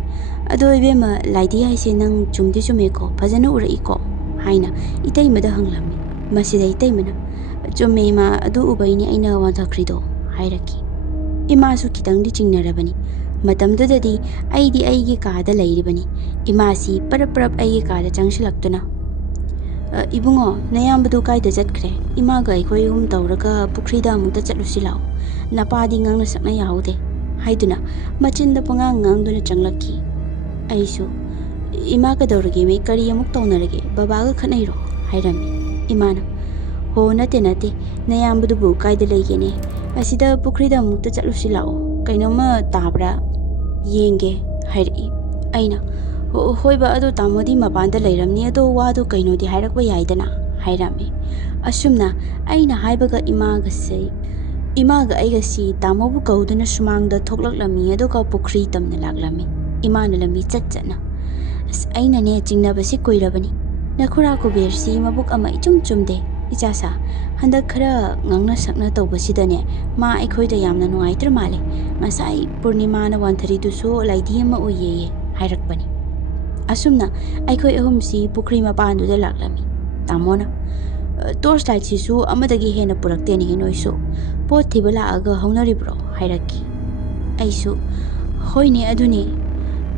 ꯑꯗꯣ ꯏꯕꯦꯝꯃ ꯂꯥꯏꯙꯤ ꯍꯥꯏꯁꯦ ꯅꯪ ꯆꯨꯝꯃꯦꯀꯣ ꯐꯖꯅ ꯎꯔꯛꯏꯀꯣ ꯍꯥꯏꯅ ꯏꯇꯩꯃꯗ ꯍꯪꯂꯝꯃꯤ꯫ ꯃꯁꯤꯗ ꯏꯇꯩꯃꯅ ꯆꯨꯝꯃꯦ ꯏꯃꯥ ꯑꯗꯨ ꯎꯕꯩꯅꯤ ꯑꯩꯅ ꯋꯥꯟꯊꯈ꯭ꯔꯤꯗꯣ ꯍꯥꯏꯔꯛꯈꯤ꯫ ꯏꯃꯥꯁꯨ ꯈꯤꯇꯪꯗꯤ ꯆꯤꯡꯅꯔꯕꯅꯤ꯫ ꯃꯇꯝꯗꯨꯗꯗꯤ ꯑꯩꯗꯤ ꯑꯩꯒꯤ ꯀꯥꯗ ꯂꯩꯔꯤꯕꯅꯤ꯫ ꯏꯃꯥꯁꯤ ꯄꯔꯞ ꯑꯩꯒꯤ ꯀꯥꯗ ꯆꯪꯁꯤꯜꯂꯛꯇꯨꯅ ꯏꯕꯨꯡꯉꯣ ꯅꯌꯥꯝꯕꯗꯨ ꯀꯥꯏꯗ ꯆꯠꯈ꯭ꯔꯦ ꯏꯃꯥꯒ ꯑꯩꯈꯣꯏ ꯑꯍꯨꯝ ꯇꯧꯔꯒ ꯄꯨꯈ꯭ꯔꯤꯗ ꯑꯃꯨꯛꯇ ꯆꯠꯂꯨꯁꯤ ꯂꯥꯛꯑꯣ ꯅꯄꯥꯗꯤ ꯉꯥꯡꯅ ꯁꯛꯅ ꯌꯥꯍꯧꯗꯦ ꯍꯥꯏꯗꯨꯅ ꯃꯆꯤꯟꯗ ꯉꯥꯡꯗꯨꯅ ꯆꯪꯂꯛꯈꯤ꯫ ꯑꯩꯁꯨ ꯏꯃꯥ ꯀꯩꯗꯧꯔꯒꯦ ꯃꯤ ꯀꯔꯤ ꯑꯃꯨꯛ ꯇꯧꯅꯔꯒꯦ ꯕꯕꯥꯒ ꯈꯠꯅꯩꯔꯣ ꯍꯥꯏꯔꯝꯃꯤ꯫ ꯏꯃꯥꯅ ꯍꯣ ꯅꯠꯇꯦ ꯅꯌꯥꯝꯕꯗꯨꯕꯨ ꯀꯥꯏꯗ ꯂꯩꯒꯦꯅꯦ ꯑꯁꯤꯗ ꯄꯨꯈ꯭ꯔꯤꯗ ꯑꯃꯨꯛꯇ ꯆꯠꯂꯨꯁꯤ ꯂꯥꯛꯑꯣ ꯀꯩꯅꯣꯝꯃ ꯇꯥꯕ꯭ꯔꯥ ꯌꯦꯡꯒꯦ ꯍꯥꯏꯔꯛꯏ꯫ ꯑꯩꯅ ꯍꯣꯏꯕ ꯑꯗꯣ ꯇꯥꯃꯣꯗꯤ ꯃꯄꯥꯟꯗ ꯂꯩꯔꯝꯅꯤ ꯑꯗꯣ ꯋꯥꯗꯣ ꯀꯩꯅꯣꯗꯤ ꯍꯥꯏꯔꯛꯄ ꯌꯥꯏꯗꯅ ꯍꯥꯏꯔꯝꯃꯤ꯫ ꯑꯁꯨꯝꯅ ꯑꯩꯅ ꯍꯥꯏꯕꯒ ꯏꯃꯥꯒ ꯑꯩꯒꯁꯤ ꯇꯥꯃꯣꯕꯨ ꯀꯧꯗꯨꯅ ꯁꯨꯃꯥꯡꯗ ꯊꯣꯛꯂꯛꯂꯝꯃꯤ ꯑꯗꯨꯒ ꯄꯨꯈ꯭ꯔꯤ ꯇꯝꯅ ꯂꯥꯛꯂꯝꯃꯤ꯫ ꯏꯃꯥꯅ ꯂꯝꯕꯤ ꯆꯠꯅ ꯑꯩꯅꯅꯦ ꯆꯤꯡꯅꯕꯁꯤ ꯀꯨꯏꯔꯕꯅꯤ ꯅꯈꯨꯔꯥ ꯀꯨꯕꯦꯔꯁꯤ ꯃꯕꯨꯛ ꯑꯃ ꯏꯆꯨꯝ ꯆꯨꯝꯗꯦ ꯏꯆꯥꯁꯥ ꯍꯟꯗꯛ ꯈꯔ ꯉꯥꯡꯅ ꯁꯛꯅ ꯇꯧꯕꯁꯤꯗꯅꯦ ꯃꯥ ꯑꯩꯈꯣꯏꯗ ꯌꯥꯝꯅ ꯅꯨꯡꯉꯥꯏꯇ꯭ꯔ ꯃꯥꯜꯂꯦ ꯉꯁꯥꯏ ꯄꯨꯔꯅꯤꯃꯥꯅ ꯋꯥꯟꯊꯔꯤꯗꯨꯁꯨ ꯂꯥꯏꯙꯤ ꯑꯃ ꯎꯏꯌꯦꯌꯦ ꯍꯥꯏꯔꯛꯄꯅꯤ꯫ ꯑꯁꯨꯝꯅ ꯑꯩꯈꯣꯏ ꯑꯍꯨꯝꯁꯤ ꯄꯨꯈ꯭ꯔꯤ ꯃꯄꯥꯟꯗꯨꯗ ꯂꯥꯛꯂꯝꯃꯤ꯫ ꯇꯥꯃꯣꯅ ꯇꯣꯔꯆ ꯂꯥꯏꯠꯁꯤꯁꯨ ꯑꯃꯗꯒꯤ ꯍꯦꯟꯅ ꯄꯨꯔꯛꯇꯦꯅꯦꯍꯦ ꯅꯣꯏꯁꯨ ꯄꯣꯠ ꯊꯤꯕ ꯂꯥꯛꯑꯒ ꯍꯧꯅꯔꯤꯕ꯭ꯔꯣ ꯍꯥꯏꯔꯛꯈꯤ꯫ ꯑꯩꯁꯨ ꯍꯣꯏꯅꯦ ꯑꯗꯨꯅꯦ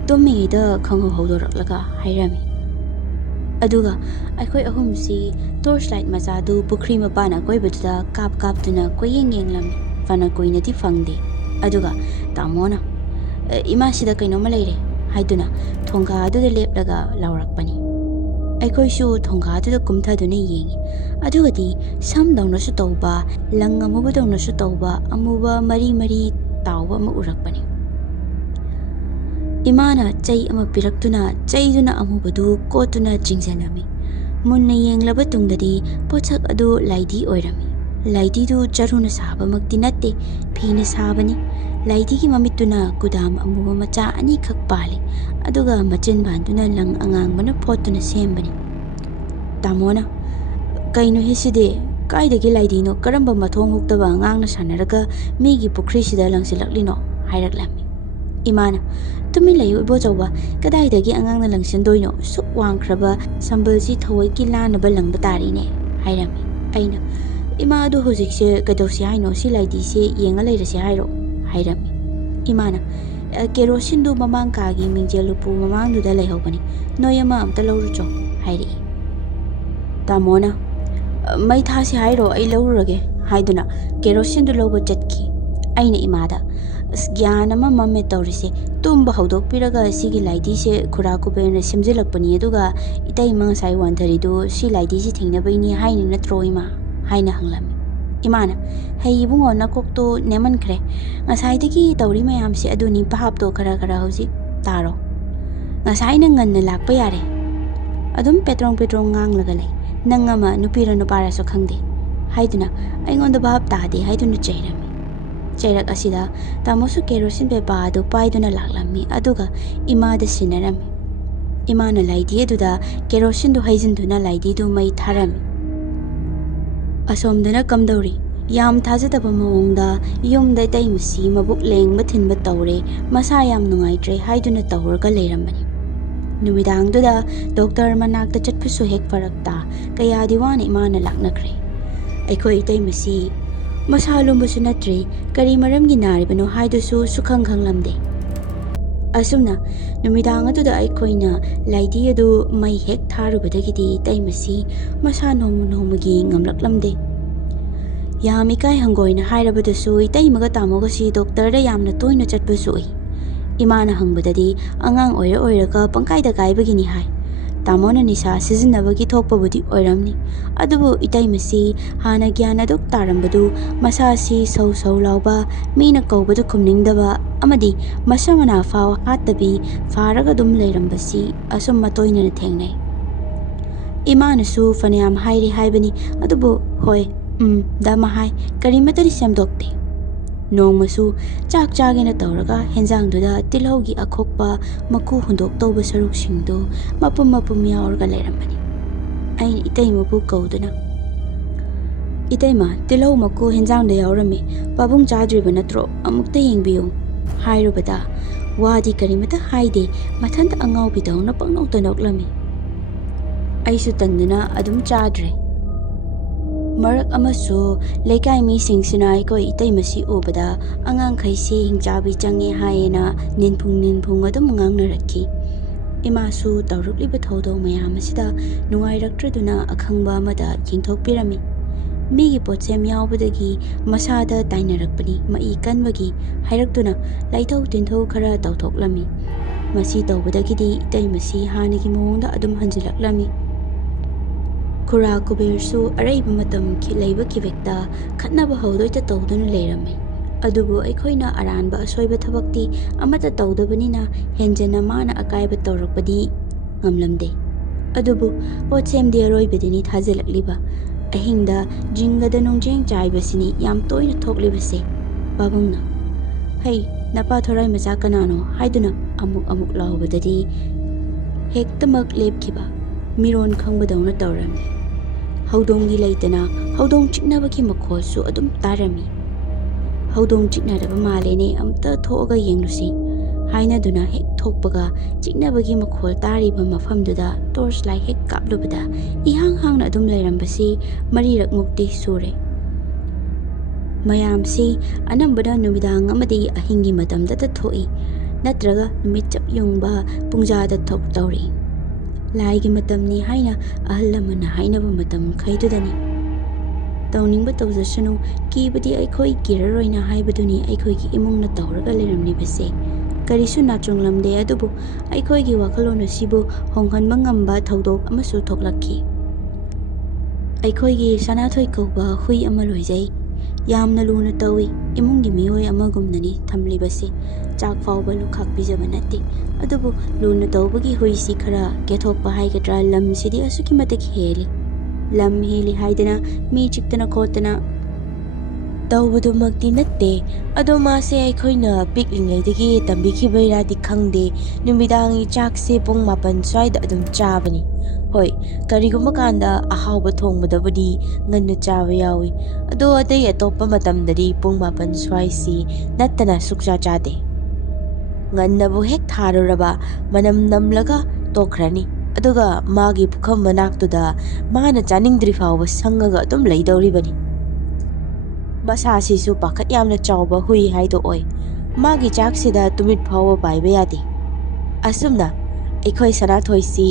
ꯇꯨꯝꯃꯤꯉꯩꯗ ꯈꯪꯍꯧꯗꯣꯔꯛꯂꯒ ꯍꯥꯏꯔꯝꯃꯤ꯫ ꯑꯗꯨꯒ ꯑꯩꯈꯣꯏ ꯑꯍꯨꯝꯁꯤ ꯇꯣꯔꯆ ꯂꯥꯏꯠ ꯃꯆꯥꯗꯨ ꯄꯨꯈ꯭ꯔꯤ ꯃꯄꯥꯟ ꯑꯀꯣꯏꯕꯗꯨꯗ ꯀꯥꯞꯇꯨꯅ ꯌꯦꯡꯂꯝꯃꯤ ꯐꯅ ꯀꯨꯏꯅꯗꯤ ꯐꯪꯗꯦ꯫ ꯑꯗꯨꯒ ꯇꯥꯃꯣꯅ ꯏꯃꯥꯁꯤꯗ ꯀꯩꯅꯣꯝꯃ ꯂꯩꯔꯦ ꯍꯥꯏꯗꯨꯅ ꯊꯣꯡꯒꯥꯗꯨꯗ ꯂꯦꯞꯂꯒ ꯂꯥꯎꯔꯛꯄꯅꯤ꯫ ꯑꯩꯈꯣꯏꯁꯨ ꯊꯣꯡꯒꯥꯗꯨꯗ ꯀꯨꯝꯊꯗꯨꯅ ꯌꯦꯡꯉꯤ ꯑꯗꯨꯒꯗꯤ ꯁꯝꯗꯧꯅꯁꯨ ꯇꯧꯕ ꯂꯪ ꯑꯃꯨꯕꯗꯧꯅꯁꯨ ꯇꯧꯕ ꯑꯃꯨꯕ ꯃꯔꯤ ꯇꯥꯎꯕ ꯑꯃ ꯎꯔꯛꯄꯅꯤ꯫ ꯏꯃꯥꯅ ꯆꯩ ꯑꯃ ꯄꯤꯔꯛꯇꯨꯅ ꯆꯩꯗꯨꯅ ꯑꯃꯨꯕꯗꯨ ꯀꯣꯠꯇꯨꯅ ꯆꯤꯡꯖꯜꯂꯝꯃꯤ꯫ ꯃꯨꯟꯅ ꯌꯦꯡꯂꯕ ꯇꯨꯡꯗꯗꯤ ꯄꯣꯠꯁꯛ ꯑꯗꯨ ꯂꯥꯏꯙꯤ ꯑꯣꯏꯔꯝꯃꯤ꯫ ꯂꯥꯏꯙꯤꯗꯨ ꯆꯔꯨꯅ ꯁꯥꯕꯃꯛꯇꯤ ꯅꯠꯇꯦ ꯐꯤꯅ ꯁꯥꯕꯅꯤ꯫ ꯂꯥꯏꯙꯤꯒꯤ ꯃꯃꯤꯠꯇꯨꯅ ꯀꯨꯗꯥꯝ ꯑꯃꯨꯕ ꯃꯆꯥ ꯑꯅꯤꯈꯛ ꯄꯥꯜꯂꯤ ꯑꯗꯨꯒ ꯃꯆꯤꯟꯕꯥꯟꯗꯨꯅ ꯂꯪ ꯑꯉꯥꯡꯕꯅ ꯐꯣꯠꯇꯨꯅ ꯁꯦꯝꯕꯅꯤ꯫ ꯇꯥꯃꯣꯅ ꯀꯩꯅꯣꯍꯦ ꯁꯤꯗꯤ ꯀꯥꯏꯗꯒꯤ ꯂꯥꯏꯙꯤꯅꯣ ꯀꯔꯝꯕ ꯃꯊꯣꯡ ꯍꯨꯛꯇꯕ ꯑꯉꯥꯡꯅ ꯁꯥꯟꯅꯔꯒ ꯃꯤꯒꯤ ꯄꯨꯈ꯭ꯔꯤꯁꯤꯗ ꯂꯪꯁꯤꯜꯂꯛꯂꯤꯅꯣ ꯍꯥꯏꯔꯛꯂꯝꯃꯤ꯫ ꯏꯃꯥꯅ ꯇꯨꯃꯤꯟ ꯂꯩꯌꯨ ꯏꯕꯣꯆꯧꯕ ꯀꯗꯥꯏꯗꯒꯤ ꯑꯉꯥꯡꯅ ꯂꯪꯁꯤꯟꯗꯣꯏꯅꯣ ꯁꯨꯛ ꯋꯥꯡꯈ꯭ꯔꯕ ꯁꯝꯕꯜꯁꯤ ꯊꯑꯣꯏꯀꯤ ꯂꯥꯟꯅꯕ ꯂꯪꯕ ꯇꯥꯔꯤꯅꯦ ꯍꯥꯏꯔꯝꯃꯤ꯫ ꯑꯩꯅ ꯏꯃꯥ ꯑꯗꯨ ꯍꯧꯖꯤꯛꯁꯦ ꯀꯩꯗꯧꯁꯤ ꯍꯥꯏꯅꯣ ꯁꯤ ꯂꯥꯏꯙꯤꯁꯦ ꯌꯦꯡꯉ ꯂꯩꯔꯁꯤ ꯍꯥꯏꯔꯣ ꯍꯥꯏꯔꯝꯃꯤ꯫ ꯏꯃꯥꯅ ꯀꯦꯔꯣꯁꯤꯟꯗꯨ ꯃꯃꯥꯡ ꯀꯥꯒꯤ ꯃꯤꯡꯖꯦꯜ ꯎꯄꯨ ꯃꯃꯥꯡꯗꯨꯗ ꯂꯩꯍꯧꯕꯅꯤ ꯅꯣꯏ ꯑꯝꯇ ꯂꯧꯔꯨꯆꯣ ꯍꯥꯏꯔꯛꯏ꯫ ꯇꯥꯃꯣꯅ ꯃꯩ ꯊꯥꯁꯤ ꯍꯥꯏꯔꯣ ꯑꯩ ꯂꯧꯔꯨꯔꯒꯦ ꯍꯥꯏꯗꯨꯅ ꯀꯦꯔꯣꯁꯤꯟꯗꯨ ꯂꯧꯕ ꯆꯠꯈꯤ꯫ ꯑꯩꯅ ꯏꯃꯥꯗ ꯒ꯭ꯌꯥꯟ ꯑꯃ ꯃꯝꯃꯦ ꯇꯧꯔꯤꯁꯦ ꯇꯨꯝꯕ ꯍꯧꯗꯣꯛꯄꯤꯔꯒ ꯁꯤꯒꯤ ꯂꯥꯏꯙꯤꯁꯦ ꯈꯨꯔꯥ ꯀꯨꯕꯦꯔꯅ ꯁꯦꯝꯖꯤꯜꯂꯛꯄꯅꯤ ꯑꯗꯨꯒ ꯏꯇꯩꯃ ꯉꯁꯥꯏ ꯋꯥꯟꯊꯔꯤꯗꯨ ꯁꯤ ꯂꯥꯏꯙꯤꯁꯤ ꯊꯦꯡꯅꯕꯩꯅꯤ ꯍꯥꯏꯅꯤ ꯅꯠꯇ꯭ꯔꯣ ꯏꯃꯥ ꯍꯥꯏꯅ ꯍꯪꯂꯝꯃꯤ꯫ ꯏꯃꯥꯅ ꯍꯩ ꯏꯕꯨꯡꯉꯣ ꯅꯀꯣꯛꯇꯣ ꯅꯦꯝꯃꯟꯈ꯭ꯔꯦ ꯉꯁꯥꯏꯗꯒꯤ ꯇꯧꯔꯤ ꯃꯌꯥꯝꯁꯦ ꯑꯗꯨꯅꯤ ꯚꯥꯞꯇꯣ ꯈꯔ ꯍꯧꯖꯤꯛ ꯇꯥꯔꯣ ꯉꯁꯥꯏꯅ ꯉꯟꯅ ꯂꯥꯛꯄ ꯌꯥꯔꯦ ꯑꯗꯨꯝ ꯄꯦꯇ꯭ꯔꯣꯡ ꯉꯥꯡꯂꯒ ꯂꯩ ꯅꯪ ꯑꯃ ꯅꯨꯄꯤꯔ ꯅꯨꯄꯥꯔꯁꯨ ꯈꯪꯗꯦ ꯍꯥꯏꯗꯨꯅ ꯑꯩꯉꯣꯟꯗ ꯚꯥꯞ ꯇꯥꯗꯦ ꯍꯥꯏꯗꯨꯅ ꯆꯩꯔꯝꯃꯤ꯫ ꯆꯩꯔꯛ ꯑꯁꯤꯗ ꯇꯥꯃꯣꯁꯨ ꯀꯦꯔꯣꯁꯤꯟ ꯄꯦꯄꯥ ꯑꯗꯨ ꯄꯥꯏꯗꯨꯅ ꯂꯥꯛꯂꯝꯃꯤ ꯑꯗꯨꯒ ꯏꯃꯥꯗ ꯁꯤꯟꯅꯔꯝꯃꯤ꯫ ꯏꯃꯥꯅ ꯂꯥꯏꯙꯤ ꯑꯗꯨꯗ ꯀꯦꯔꯣꯁꯤꯟꯗꯨ ꯍꯩꯖꯤꯟꯗꯨꯅ ꯂꯥꯏꯙꯤꯗꯨ ꯃꯩ ꯊꯥꯔꯝꯃꯤ꯫ ꯑꯁꯣꯝꯗꯅ ꯀꯝꯗꯧꯔꯤ ꯌꯥꯝ ꯊꯥꯖꯗꯕ ꯃꯑꯣꯡꯗ ꯌꯨꯝꯗ ꯏꯇꯩꯃꯁꯤ ꯃꯕꯨꯛ ꯂꯦꯡꯕ ꯊꯤꯟꯕ ꯇꯧꯔꯦ ꯃꯁꯥ ꯌꯥꯝ ꯅꯨꯡꯉꯥꯏꯇ꯭ꯔꯦ ꯍꯥꯏꯗꯨꯅ ꯇꯧꯔꯒ ꯂꯩꯔꯝꯕꯅꯤ꯫ ꯅꯨꯃꯤꯗꯥꯡꯗꯨꯗ ꯗꯣꯛꯇꯔ ꯃꯅꯥꯛꯇ ꯆꯠꯄꯁꯨ ꯍꯦꯛ ꯐꯔꯛꯇ ꯀꯌꯥꯗꯤ ꯋꯥꯅ ꯏꯃꯥꯅ ꯂꯥꯛꯅꯈ꯭ꯔꯦ꯫ ꯑꯩꯈꯣꯏ ꯏꯇꯩꯃꯁꯤ ꯃꯁꯥ ꯂꯨꯝꯕꯁꯨ ꯅꯠꯇ꯭ꯔꯦ ꯀꯔꯤ ꯃꯔꯝꯒꯤ ꯅꯥꯔꯤꯕꯅꯣ ꯍꯥꯏꯗꯨꯁꯨ ꯈꯪꯂꯝꯗꯦ꯫ ꯑꯁꯨꯝꯅ ꯅꯨꯃꯤꯗꯥꯡ ꯑꯗꯨꯗ ꯑꯩꯈꯣꯏꯅ ꯂꯥꯏꯙꯤ ꯑꯗꯨ ꯃꯩ ꯍꯦꯛ ꯊꯥꯔꯨꯕꯗꯒꯤꯗꯤ ꯏꯇꯩꯃꯁꯤ ꯃꯁꯥ ꯅꯣꯡꯃꯒꯤ ꯉꯝꯂꯛꯂꯝꯗꯦ꯫ ꯌꯥꯝ ꯏꯀꯥꯏ ꯍꯪꯒꯣꯏꯅ ꯍꯥꯏꯔꯕꯗꯁꯨ ꯏꯇꯩꯃꯒ ꯇꯥꯃꯣꯒꯁꯤ ꯗꯣꯛꯇꯔꯗ ꯌꯥꯝꯅ ꯇꯣꯏꯅ ꯆꯠꯄꯁꯨ ꯎꯏ꯫ ꯏꯃꯥꯅ ꯍꯪꯕꯗꯗꯤ ꯑꯉꯥꯡ ꯑꯣꯏꯔꯒ ꯄꯪꯀꯥꯏꯗ ꯀꯥꯏꯕꯒꯤꯅꯤ ꯍꯥꯏ ꯇꯥꯃꯣꯅ ꯅꯤꯁꯥ ꯁꯤꯖꯤꯟꯅꯕꯒꯤ ꯊꯣꯛꯄꯕꯨꯗꯤ ꯑꯣꯏꯔꯝꯅꯤ, ꯑꯗꯨꯕꯨ ꯏꯇꯩꯃꯁꯤ ꯍꯥꯟꯅ ꯒ꯭ꯌꯥꯟ ꯑꯗꯨꯛ ꯇꯥꯔꯝꯕꯗꯨ ꯃꯁꯥꯁꯤ ꯁꯧ ꯁꯧ ꯂꯥꯎꯕ, ꯃꯤꯅ ꯀꯧꯕꯗꯨ ꯈꯨꯝꯅꯤꯡꯗꯕ ꯑꯃꯗꯤ ꯃꯁꯥ ꯃꯅꯥ ꯐꯥꯎ ꯍꯥꯠꯇꯕꯤ ꯐꯥꯔꯒ ꯑꯗꯨꯝ ꯂꯩꯔꯝꯕꯁꯤ ꯑꯁꯨꯝ ꯃꯇꯣꯏꯅꯅ ꯊꯦꯡꯅꯩ꯫ ꯏꯃꯥꯅꯁꯨ ꯐꯅꯌꯥꯝ ꯍꯥꯏꯔꯤ ꯍꯥꯏꯕꯅꯤ, ꯑꯗꯨꯕꯨ ꯍꯣꯏ ꯗ ꯃꯍꯥꯏ ꯀꯔꯤꯃꯇꯗꯤ ꯁꯦꯝꯗꯣꯛꯇꯦ꯫ ꯅꯣꯡꯃꯁꯨ ꯆꯥꯛ ꯆꯥꯒꯦꯅ ꯇꯧꯔꯒ ꯍꯦꯟꯖꯥꯡꯗꯨꯗ ꯇꯤꯜꯍꯧꯒꯤ ꯑꯈꯣꯛꯄ ꯃꯀꯨ ꯍꯨꯟꯗꯣꯛꯇꯧꯕ ꯁꯔꯨꯛꯁꯤꯡꯗꯨ ꯃꯄꯨꯝ ꯃꯄꯨꯝ ꯌꯥꯎꯔꯒ ꯂꯩꯔꯝꯕꯅꯤ꯫ ꯑꯩꯅ ꯏꯇꯩꯃꯕꯨ ꯀꯧꯗꯨꯅ, "ꯏꯇꯩꯃ, ꯇꯤꯜꯍꯧ ꯃꯀꯨ ꯍꯦꯟꯖꯥꯡꯗ ꯌꯥꯎꯔꯝꯃꯤ, ꯄꯥꯕꯨꯡ ꯆꯥꯗ꯭ꯔꯤꯕ ꯅꯠꯇ꯭ꯔꯣ? ꯑꯃꯨꯛꯇ ꯌꯦꯡꯕꯤꯌꯨ" ꯍꯥꯏꯔꯨꯕꯗ ꯋꯥꯗꯤ ꯀꯔꯤꯃꯇ ꯍꯥꯏꯗꯦ, ꯃꯊꯟꯇ ꯑꯉꯥꯎꯕꯤꯗꯧꯅ ꯄꯪꯅꯣꯛꯇ ꯅꯣꯛꯂꯝꯃꯤ꯫ ꯑꯩꯁꯨ ꯇꯟꯗꯨꯅ ꯑꯗꯨꯝ ꯆꯥꯗ꯭ꯔꯦ꯫ ꯃꯔꯛ ꯑꯃꯁꯨ ꯂꯩꯀꯥꯏ ꯃꯤꯁꯤꯡꯁꯤꯅ ꯑꯩꯈꯣꯏ ꯏꯇꯩꯃꯁꯤ ꯎꯕꯗ ꯑꯉꯥꯡꯈꯩꯁꯤ ꯍꯤꯡꯆꯥꯕꯤ ꯆꯪꯉꯦ ꯍꯥꯏꯌꯦꯅ ꯅꯤꯟꯐꯨꯡ ꯑꯗꯨꯝ ꯉꯥꯡꯅꯔꯛꯈꯤ꯫ ꯏꯃꯥꯁꯨ ꯇꯧꯔꯛꯂꯤꯕ ꯊꯧꯗꯣꯛ ꯃꯌꯥꯝ ꯑꯁꯤꯗ ꯅꯨꯡꯉꯥꯏꯔꯛꯇ꯭ꯔꯗꯨꯅ ꯑꯈꯪꯕ ꯑꯃꯗ ꯌꯦꯡꯊꯣꯛꯄꯤꯔꯝꯃꯤ꯫ ꯃꯤꯒꯤ ꯄꯣꯠꯁꯦꯝ ꯌꯥꯎꯕꯗꯒꯤ ꯃꯁꯥꯗ ꯇꯥꯏꯅꯔꯛꯄꯅꯤ, ꯃꯏ ꯀꯟꯕꯒꯤ ꯍꯥꯏꯔꯛꯇꯨꯅ ꯂꯩꯊꯧ ꯇꯤꯟꯊꯧ ꯈꯔ ꯇꯧꯊꯣꯛꯂꯝꯃꯤ꯫ ꯃꯁꯤ ꯇꯧꯕꯗꯒꯤꯗꯤ ꯏꯇꯩꯃꯁꯤ ꯍꯥꯟꯅꯒꯤ ꯃꯑꯣꯡꯗ ꯑꯗꯨꯝ ꯍꯟꯖꯤꯜꯂꯛꯂꯝꯃꯤ꯫ ꯈꯨꯔꯥ ꯀꯨꯕꯦꯔꯁꯨ ꯑꯔꯩꯕ ꯃꯇꯝ ꯂꯩꯕ ꯀꯤꯕꯦꯛꯇ ꯈꯠꯅꯕ ꯍꯧꯗꯣꯏꯇ ꯇꯧꯗꯨꯅ ꯂꯩꯔꯝꯃꯤ꯫ ꯑꯗꯨꯕꯨ ꯑꯩꯈꯣꯏꯅ ꯑꯔꯥꯟꯕ ꯑꯁꯣꯏꯕ ꯊꯕꯛꯇꯤ ꯑꯃꯠꯇ ꯇꯧꯗꯕꯅꯤꯅ ꯍꯦꯟꯖꯟꯅ ꯃꯥꯅ ꯑꯀꯥꯏꯕ ꯇꯧꯔꯛꯄꯗꯤ ꯉꯝꯂꯝꯗꯦ꯫ ꯑꯗꯨꯕꯨ ꯄꯣꯠꯁꯦꯝꯗꯤ ꯑꯔꯣꯏꯕꯗꯅꯤ ꯊꯥꯖꯤꯜꯂꯛꯂꯤꯕ꯫ ꯑꯍꯤꯡꯗ ꯖꯤꯡꯒꯗ ꯅꯨꯡꯖꯦꯡ ꯆꯥꯏꯕꯁꯤꯅꯤ ꯌꯥꯝ ꯇꯣꯏꯅ ꯊꯣꯛꯂꯤꯕꯁꯦ꯫ ꯄꯥꯕꯨꯡꯅ "ꯍꯩ, ꯅꯄꯥ ꯊꯣꯔꯥꯏ ꯃꯆꯥ ꯀꯅꯥꯅꯣ" ꯍꯥꯏꯗꯨꯅ ꯑꯃꯨꯛ ꯂꯥꯎꯕꯗꯗꯤ ꯍꯦꯛꯇꯃꯛ ꯂꯦꯞꯈꯤꯕ, ꯃꯤꯔꯣꯟ ꯈꯪꯕꯗꯧꯅ ꯇꯧꯔꯝꯃꯤ꯫ ꯍꯧꯗꯣꯡꯗꯤ ꯂꯩꯇꯅ ꯍꯧꯗꯣꯡ ꯆꯤꯛꯅꯕꯒꯤ ꯃꯈꯣꯜꯁꯨ ꯑꯗꯨꯝ ꯇꯥꯔꯝꯃꯤ꯫ "ꯍꯧꯗꯣꯡ ꯆꯤꯛꯅꯔꯕ ꯃꯥꯜꯂꯦꯅꯦ, ꯑꯝꯇ ꯊꯣꯛꯑꯒ ꯌꯦꯡꯂꯨꯁꯤ" ꯍꯥꯏꯅꯗꯨꯅ ꯍꯦꯛ ꯊꯣꯛꯄꯒ ꯆꯤꯛꯅꯕꯒꯤ ꯃꯈꯣꯜ ꯇꯥꯔꯤꯕ ꯃꯐꯝꯗꯨꯗ ꯇꯣꯔꯆ ꯂꯥꯏꯠ ꯍꯦꯛ ꯀꯥꯞꯂꯨꯕꯗ ꯏꯍꯥꯡ ꯍꯥꯡꯅ ꯑꯗꯨꯝ ꯂꯩꯔꯝꯕꯁꯤ 4 ꯔꯛꯃꯨꯛꯇꯤ ꯁꯨꯔꯦ꯫ ꯃꯌꯥꯝꯁꯤ ꯑꯅꯝꯕꯅ ꯅꯨꯃꯤꯗꯥꯡ ꯑꯃꯗꯤ ꯑꯍꯤꯡꯒꯤ ꯃꯇꯝꯗꯇ ꯊꯣꯛꯏ, ꯅꯠꯇ꯭ꯔꯒ ꯅꯨꯃꯤꯠ ꯆꯞ ꯌꯨꯡꯕ ꯄꯨꯡꯖꯥꯗ ꯇꯧꯔꯛꯏ꯫ ꯂꯥꯏꯒꯤ ꯃꯇꯝꯅꯤ ꯍꯥꯏꯅ ꯑꯍꯜ ꯂꯃꯟꯅ ꯍꯥꯏꯅꯕ ꯃꯇꯝꯈꯩꯗꯨꯗꯅꯤ꯫ ꯇꯧꯅꯤꯡꯕ ꯇꯧꯖꯁꯅꯨ, ꯀꯤꯕꯗꯤ ꯑꯩꯈꯣꯏ ꯀꯤꯔꯔꯣꯏꯅ ꯍꯥꯏꯕꯗꯨꯅꯤ ꯑꯩꯈꯣꯏꯒꯤ ꯏꯃꯨꯡꯅ ꯇꯧꯔꯒ ꯂꯩꯔꯝꯂꯤꯕꯁꯦ꯫ ꯀꯔꯤꯁꯨ ꯅꯥꯆꯣꯡꯂꯝꯗꯦ, ꯑꯗꯨꯕꯨ ꯑꯩꯈꯣꯏꯒꯤ ꯋꯥꯈꯜꯂꯣꯟ ꯑꯁꯤꯕꯨ ꯍꯣꯡꯍꯟꯕ ꯉꯝꯕ ꯊꯧꯗꯣꯛ ꯑꯃꯁꯨ ꯊꯣꯛꯂꯛꯈꯤ꯫ ꯑꯩꯈꯣꯏꯒꯤ ꯁꯅꯥꯊꯣꯏ ꯀꯧꯕ ꯍꯨꯏ ꯑꯃ ꯂꯣꯏꯖꯩ꯫ ꯌꯥꯝꯅ ꯂꯨꯅ ꯇꯧꯏ, ꯏꯃꯨꯡꯒꯤ ꯃꯤꯑꯣꯏ ꯑꯃꯒꯨꯝꯅꯅꯤ ꯊꯝꯂꯤꯕꯁꯦ꯫ ꯆꯥꯛ ꯐꯥꯎꯕ ꯂꯨꯈꯥꯛ ꯄꯤꯖꯕ ꯅꯠꯇꯦ, ꯑꯗꯨꯕꯨ ꯂꯨꯅ ꯇꯧꯕꯒꯤ ꯍꯨꯏꯁꯤ ꯈꯔ ꯀꯦꯊꯣꯛꯄ ꯍꯥꯏꯒꯗ꯭ꯔꯥ, ꯂꯝꯁꯤꯗꯤ ꯑꯁꯨꯛꯀꯤ ꯃꯇꯤꯛ ꯍꯦꯜꯂꯤ꯫ ꯂꯝ ꯍꯦꯜꯂꯤ ꯍꯥꯏꯗꯅ ꯃꯤ ꯆꯤꯛꯇꯅ ꯈꯣꯠꯇꯅ ꯇꯧꯕꯗꯨꯃꯛꯇꯤ ꯅꯠꯇꯦ, ꯑꯗꯣ ꯃꯥꯁꯦ ꯑꯩꯈꯣꯏꯅ ꯄꯤꯛꯂꯤꯉꯩꯗꯒꯤ ꯇꯝꯕꯤꯈꯤꯕꯩꯔꯥꯗꯤ ꯈꯪꯗꯦ, ꯅꯨꯃꯤꯗꯥꯡꯒꯤ ꯆꯥꯛꯁꯦ ꯄꯨꯡ 9 ꯁ꯭ꯋꯥꯏꯗ ꯑꯗꯨꯝ ꯆꯥꯕꯅꯤ꯫ ꯍꯣꯏ, ꯀꯔꯤꯒꯨꯝꯕ ꯀꯥꯟꯗ ꯑꯍꯥꯎꯕ ꯊꯣꯡꯕꯗꯕꯨꯗꯤ ꯉꯟꯅ ꯆꯥꯕ ꯌꯥꯎꯏ, ꯑꯗꯣ ꯑꯇꯩ ꯑꯇꯣꯞꯄ ꯃꯇꯝꯗꯗꯤ ꯄꯨꯡ 9 ꯁ꯭ꯋꯥꯏꯁꯤ ꯅꯠꯇꯅ ꯁꯨꯛꯆꯥ ꯆꯥꯗꯦ꯫ ꯉꯟꯅꯕꯨ ꯍꯦꯛ ꯊꯥꯔꯨꯔꯕ ꯃꯅꯝ ꯅꯝꯂꯒ ꯇꯣꯛꯈ꯭ꯔꯅꯤ, ꯑꯗꯨꯒ ꯃꯥꯒꯤ ꯄꯨꯈꯝ ꯃꯅꯥꯛꯇꯨꯗ ꯃꯥꯅ ꯆꯥꯅꯤꯡꯗ꯭ꯔꯤ ꯐꯥꯎꯕ ꯁꯪꯉꯒ ꯑꯗꯨꯝ ꯂꯩꯗꯧꯔꯤꯕꯅꯤ꯫ ꯃꯁꯥꯁꯤꯁꯨ ꯄꯥꯈꯠ ꯌꯥꯝꯅ ꯆꯥꯎꯕ ꯍꯨꯏ ꯍꯥꯏꯗꯣ ꯑꯣꯏ꯫ ꯃꯥꯒꯤ ꯆꯥꯛꯁꯤꯗ ꯇꯨꯃꯤꯠ ꯐꯥꯎꯕ ꯄꯥꯏꯕ ꯌꯥꯗꯦ꯫ ꯑꯁꯨꯝꯅ ꯑꯩꯈꯣꯏ ꯁꯅꯥꯊꯣꯏꯁꯤ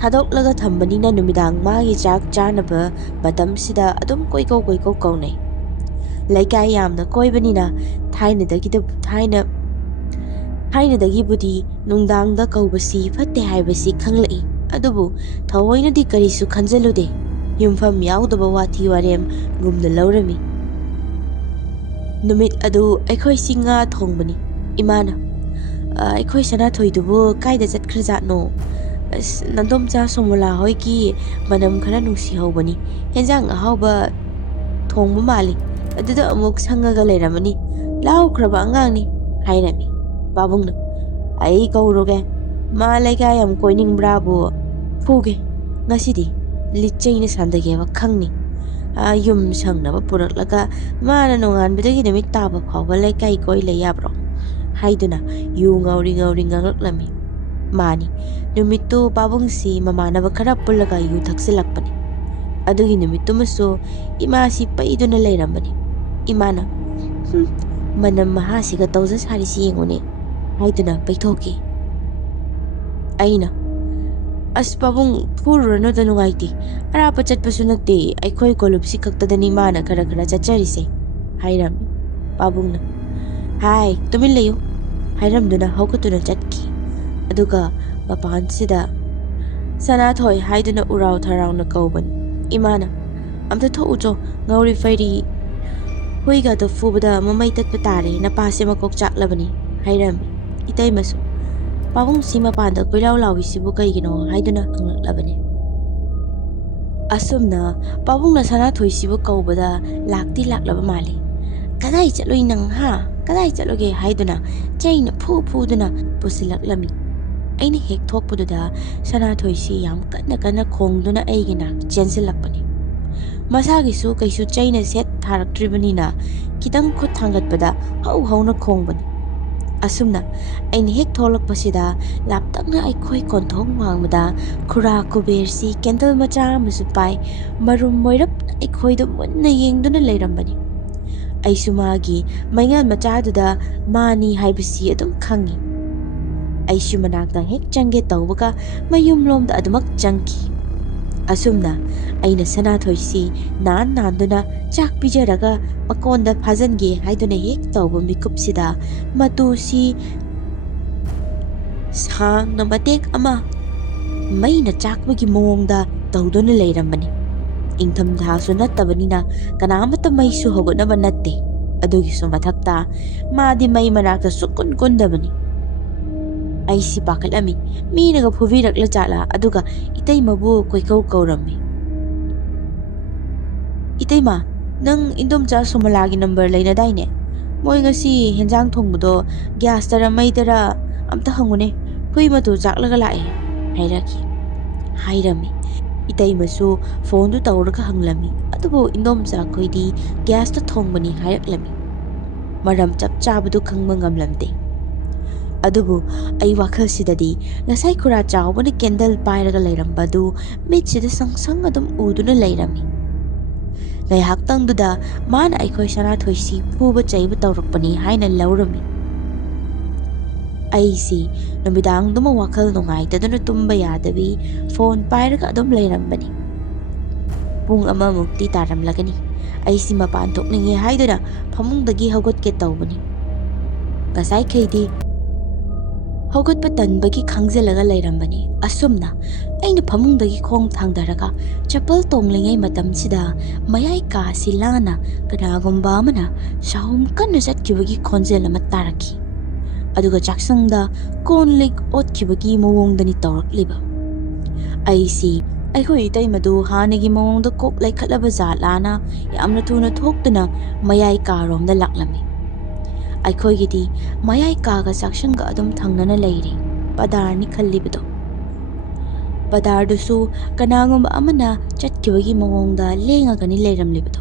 ꯊꯥꯗꯣꯛꯂꯒ ꯊꯝꯕꯅꯤꯅ ꯅꯨꯃꯤꯗꯥꯡ ꯃꯥꯒꯤ ꯆꯥꯛ ꯆꯥꯅꯕ ꯃꯇꯝꯁꯤꯗ ꯑꯗꯨꯝ ꯀꯣꯏꯀꯧ ꯀꯧꯅꯩ꯫ ꯂꯩꯀꯥꯏ ꯌꯥꯝꯅ ꯀꯣꯏꯕꯅꯤꯅ ꯊꯥꯏꯅꯗꯒꯤꯕꯨꯗꯤ ꯅꯨꯡꯗꯥꯡꯗ ꯀꯧꯕꯁꯤ ꯐꯠꯇꯦ ꯍꯥꯏꯕꯁꯤ ꯈꯪꯂꯛꯏ, ꯑꯗꯨꯕꯨ ꯊꯑꯣꯏꯅꯗꯤ ꯀꯔꯤꯁꯨ ꯈꯟꯖꯜꯂꯨꯗꯦ꯫ ꯌꯨꯝꯐꯝ ꯌꯥꯎꯗꯕ ꯋꯥꯊꯤ ꯋꯥꯔꯦꯝꯒꯨꯝꯅ ꯂꯧꯔꯝꯃꯤ꯫ ꯅꯨꯃꯤꯠ ꯑꯗꯨ ꯑꯩꯈꯣꯏꯁꯤ ꯉꯥ ꯊꯣꯡꯕꯅꯤ꯫ ꯏꯃꯥꯅ "ꯑꯩꯈꯣꯏ ꯁꯅꯥꯊꯣꯏꯗꯨꯕꯨ ꯀꯥꯏꯗ ꯆꯠꯈ꯭ꯔꯖꯥꯠꯅꯣ? ꯅꯥꯗꯣꯝꯆꯥ ꯁꯣꯃꯣꯂꯥ ꯍꯣꯏꯒꯤ ꯃꯅꯝ ꯈꯔ ꯅꯨꯡꯁꯤꯍꯧꯕꯅꯤ, ꯍꯦꯟꯖꯥꯡ ꯑꯍꯥꯎꯕ ꯊꯣꯡꯕ ꯃꯥꯜꯂꯤ, ꯑꯗꯨꯗ ꯑꯃꯨꯛ ꯁꯪꯉꯒ ꯂꯩꯔꯝꯃꯅꯤ, ꯂꯥꯎꯈ꯭ꯔꯕ ꯑꯉꯥꯡꯅꯤ" ꯍꯥꯏꯔꯝꯃꯤ꯫ ꯄꯥꯕꯨꯡꯅ "ꯑꯩ ꯀꯧꯔꯨꯒꯦ, ꯃꯥ ꯂꯩꯀꯥꯏ ꯌꯥꯝ ꯀꯣꯏꯅꯤꯡꯕ꯭ꯔꯥꯕꯨ, ꯐꯨꯒꯦ, ꯉꯁꯤꯗꯤ ꯂꯤꯠꯆꯩꯅ ꯁꯥꯟꯗꯒꯦꯕ ꯈꯪꯅꯤ꯫ ꯌꯨꯝ ꯁꯪꯅꯕ ꯄꯨꯔꯛꯂꯒ ꯃꯥꯅ ꯅꯣꯡꯉꯥꯟꯕꯗꯒꯤ ꯅꯨꯃꯤꯠ ꯇꯥꯕ ꯐꯥꯎꯕ ꯂꯩꯀꯥꯏ ꯀꯣꯏ ꯂꯩ ꯌꯥꯕ꯭ꯔꯣ" ꯍꯥꯏꯗꯨꯅ ꯌꯨ ꯉꯥꯎꯔꯤ ꯉꯥꯡꯂꯛꯂꯝꯃꯤ꯫ ꯃꯥꯅꯤ, ꯅꯨꯃꯤꯠꯇꯨ ꯄꯥꯕꯨꯡꯁꯤ ꯃꯃꯥꯟꯅꯕ ꯈꯔ ꯄꯨꯜꯂꯒ ꯌꯨ ꯊꯛꯆꯤꯜꯂꯛꯄꯅꯤ꯫ ꯑꯗꯨꯒꯤ ꯅꯨꯃꯤꯠꯇꯨꯃꯁꯨ ꯏꯃꯥꯁꯤ ꯄꯩꯗꯨꯅ ꯂꯩꯔꯝꯕꯅꯤ꯫ ꯏꯃꯥꯅ "ꯃꯅꯝ ꯃꯍꯥꯁꯤꯒ ꯇꯧꯖ ꯁꯥꯔꯤꯁꯤ ꯌꯦꯡꯉꯨꯅꯦ" ꯍꯥꯏꯗꯨꯅ ꯄꯩꯊꯣꯛꯈꯤ꯫ ꯑꯩꯅ "ꯄꯥꯕꯨꯡ, ꯐꯨꯔꯨꯔꯅꯨꯗ, ꯅꯨꯡꯉꯥꯏꯇꯦ, ꯑꯔꯥꯞꯄ ꯆꯠꯄꯁꯨ ꯅꯠꯇꯦ, ꯑꯩꯈꯣই ꯀꯣꯂꯨꯞꯁꯤ ꯈꯛꯇꯗꯅꯤ ꯃꯥꯅ ꯈꯔ ꯆꯠꯆꯔꯤꯁꯦ" ꯍꯥꯏꯔꯝꯃꯤ꯫ ꯄꯥꯕꯨꯡꯅ "ꯍꯥꯏ, ꯇꯨꯃꯤꯟ ꯂꯩꯌꯨ" ꯍꯥꯏꯔꯝꯗꯨꯅ ꯍꯧꯒꯠꯇꯨꯅ ꯆꯠꯈꯤ꯫ ꯑꯗꯨꯒ ꯃꯄꯥꯟꯁꯤꯗ Sanathoi haiduna urau tharau na kaubani. Imana, amta tho'ucho ngauri fairi huiga do fubada mamai tatpa tare na pase makok chaklabani hairami. Itai masu. Pabung sima panda koilaw lawi sibu kaigino haiduna hanglabani. Asumna pabung na Sanathoi sibu kaubada lakti laklaba mali. Kadai chatloy nang ha? Kadai chatloge haiduna chain phu phuduna pusilaklami. Aina hek thokpaduda Sanathoi si yam kana khongduna aigina chensilakpani. Masagisu kaisu chaina set tharaktribanina kitang khut thangatpada hauna khongbani. Asumna aina hek tholakpasida laptakna aikhoi konthong wangmada khura kubersi candle macha musupai marum moirap aikhoida munna yengduna leirambani. Aisumagi maingal machaduda mani haibasi adum khangi. Aisu manakta hek change tawbaga mayumlomda adumak changki. Asumna aina Sanathoi si nanduna chak pijaraga makonda phajange haiduna hek tawba mikupsida matu si sang na matek ama maina chakbagi mawongda tawduna leirambani. Ingtham thasu nattabanina kanamata maisu hogonaba natte. Adugisu mathakta madi mai manakta sukun kundabani. Aisi pakalami minaga phuvirakla chala aduga itai mabu koikau kaurammi. Itai ma nang indomcha sumalagi number laina daine. Moi ngasi henjang thongbudo gas tara mai tara amta hangune hui matu chaklaga lae hairaki. Hairami itai masu phone du tawraga hanglami adubu indomcha koidi gas ta thongbani hairaklami. Maram chap chabadu khangma ngamlamte. Adubu ai wakhal sidadi ngasai khura chawbana candle pairaga leirambadu mitsida sangsang adum uduna leirami. Ngai haktang duda mana aikhoi Sanathoi si phuba chaiba tawrakpani haina laurami. Aisi numidangduma wakhal nungaitaduna tumba yadabi phone pairaga adum leirambani. Pung ama mukti taramlagani. Aisi mapan thokninge haiduna phamungdagi hawgatke tawbani. Ngasai khaidi hawgatpa tanbagi khangzelaga leirambani. Asumna aina phamungdagi khong thangdaraga chapal tonglingai matamsida mayai ka silana kanagumba amana sahum kanna chatkibagi khonjel ama taraki. Aduga chaksangda konlik otkibagi mawongdani tawrakliba. Aisi aikhoi itai madu hanagi mawongda kok laikhatlaba zatlana yamna thuna thoktuna mayai ka romda laklami. Aikhoi gidi mayai kaga sakshanga adum thangnana leiri padarni khallibado. Padardusu kanagumba amana chatkibagi mawongda lengagani leiramlibado.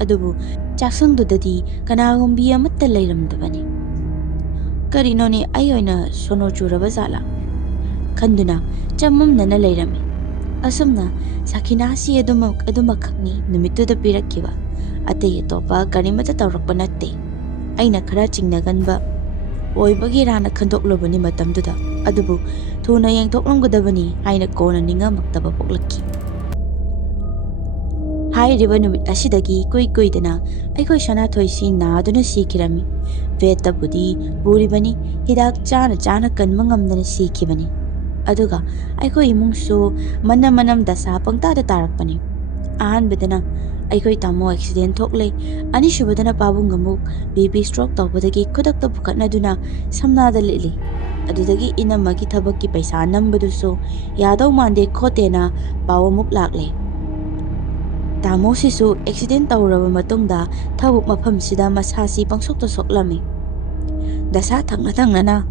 Adubu chaksangdudadi kanagumbi amatta leiramdabani. Karinoni ayoina sono churaba zala khanduna chamamnana leirami. Asumna sakinasi adumakhakni numittuda pirakkiba atei atopa karimata tawrakpa natte. Aina khara chingnaganba oibagi rana khandoklobani matamduda adubu thuna yengthoklamgadabani haina kona ningamakdaba poklakki. Hairiba numit asidagi kuidana aikhoi Sanathoi si naduna sikirami. Vetabudi buribani hidak chana kanma ngamdana sikibani. Aduga aikhoi imungsu manam dasa pangtada tarakpani. Ahanbadana aikhoi tamo accident thokle anisubadana pabung ngamuk baby stroke tawbadagi khudakta pukatnaduna samnada lili. Adudagi inamagi thabakki paisa nambadusu yadaw mande khotena pawamuk lakle. Tamo sisu accident tawraba matungda thabuk maphamsida masasi pangsokta soklami. Dasa thangnana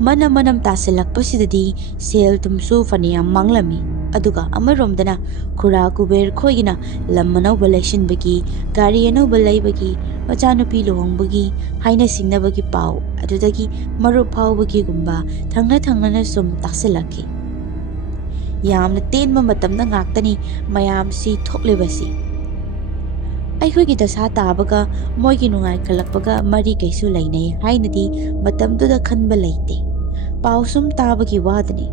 manam tasilakpasidadi sel tumsu faniyam manglami. Aduga amaromdana khura kuber khoigina lammanawba leisinbagi gari anawba leibagi machanupi luhongbagi haina singnabagi pau adudagi marup phawbagi gumba thangnana sum taksilaki. Yamna tenba matamda ngaktani mayam si thoklebasi. Aikhoi dasa tabaga moigi nungai khalakpaga mari kaisu leinai hainadi matamduda khanba leite. Pausum tabagi wadani.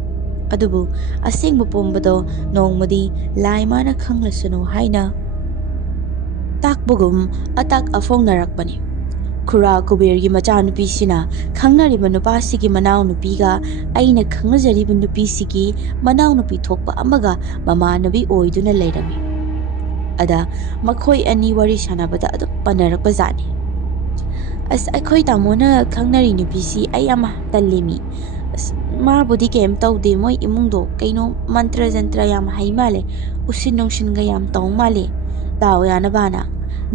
Adubu asingbu pumbado nongmadi laimana khanglasunu haina takbugum atak afong narakpani. ꯈꯨꯔꯥ ꯀꯨꯕꯦꯔꯒꯤ ꯃꯆꯥꯅꯨꯄꯤꯁꯤꯅ ꯈꯪꯅꯔꯤꯕ ꯅꯨꯄꯥꯁꯤꯒꯤ ꯃꯅꯥꯎꯅꯨꯄꯤꯒ ꯑꯩꯅ ꯈꯪꯅꯖꯔꯤꯕ ꯅꯨꯄꯤꯁꯤꯒꯤ ꯃꯅꯥꯎꯅꯨꯄꯤ ꯊꯣꯛꯄ ꯑꯃꯒ ꯃꯃꯥꯟꯅꯕꯤ ꯑꯣꯏꯗꯨꯅ ꯂꯩꯔꯝꯃꯤ꯫ ꯑꯗ ꯃꯈꯣꯏ ꯑꯅꯤ ꯋꯥꯔꯤ ꯁꯥꯟꯅꯕꯗ ꯑꯗꯨꯝ ꯄꯟꯅꯔꯛꯄꯖꯥꯠꯅꯤ꯫ ꯑꯁ ꯑꯩꯈꯣꯏ ꯇꯥꯃꯣꯅ ꯈꯪꯅꯔꯤ ꯅꯨꯄꯤꯁꯤ ꯑꯩ ꯌꯥꯝ ꯇꯜꯂꯤꯃꯤ꯫ ꯑꯁ ꯃꯥꯕꯨꯗꯤ ꯀꯩꯝ ꯇꯧꯗꯦ, ꯃꯣꯏ ꯏꯃꯨꯡꯗꯣ ꯀꯩꯅꯣ ꯃꯟꯇ꯭ꯔ ꯖꯟꯇ꯭ꯔ ꯌꯥꯝ ꯍꯩ ꯃꯥꯜꯂꯦ, ꯎꯁꯤꯟ ꯅꯨꯡꯁꯤꯟꯒ ꯌꯥꯝ ꯇꯧ ꯃꯥꯜꯂꯦ, ꯗꯥꯎ ꯌꯥꯅꯕꯅ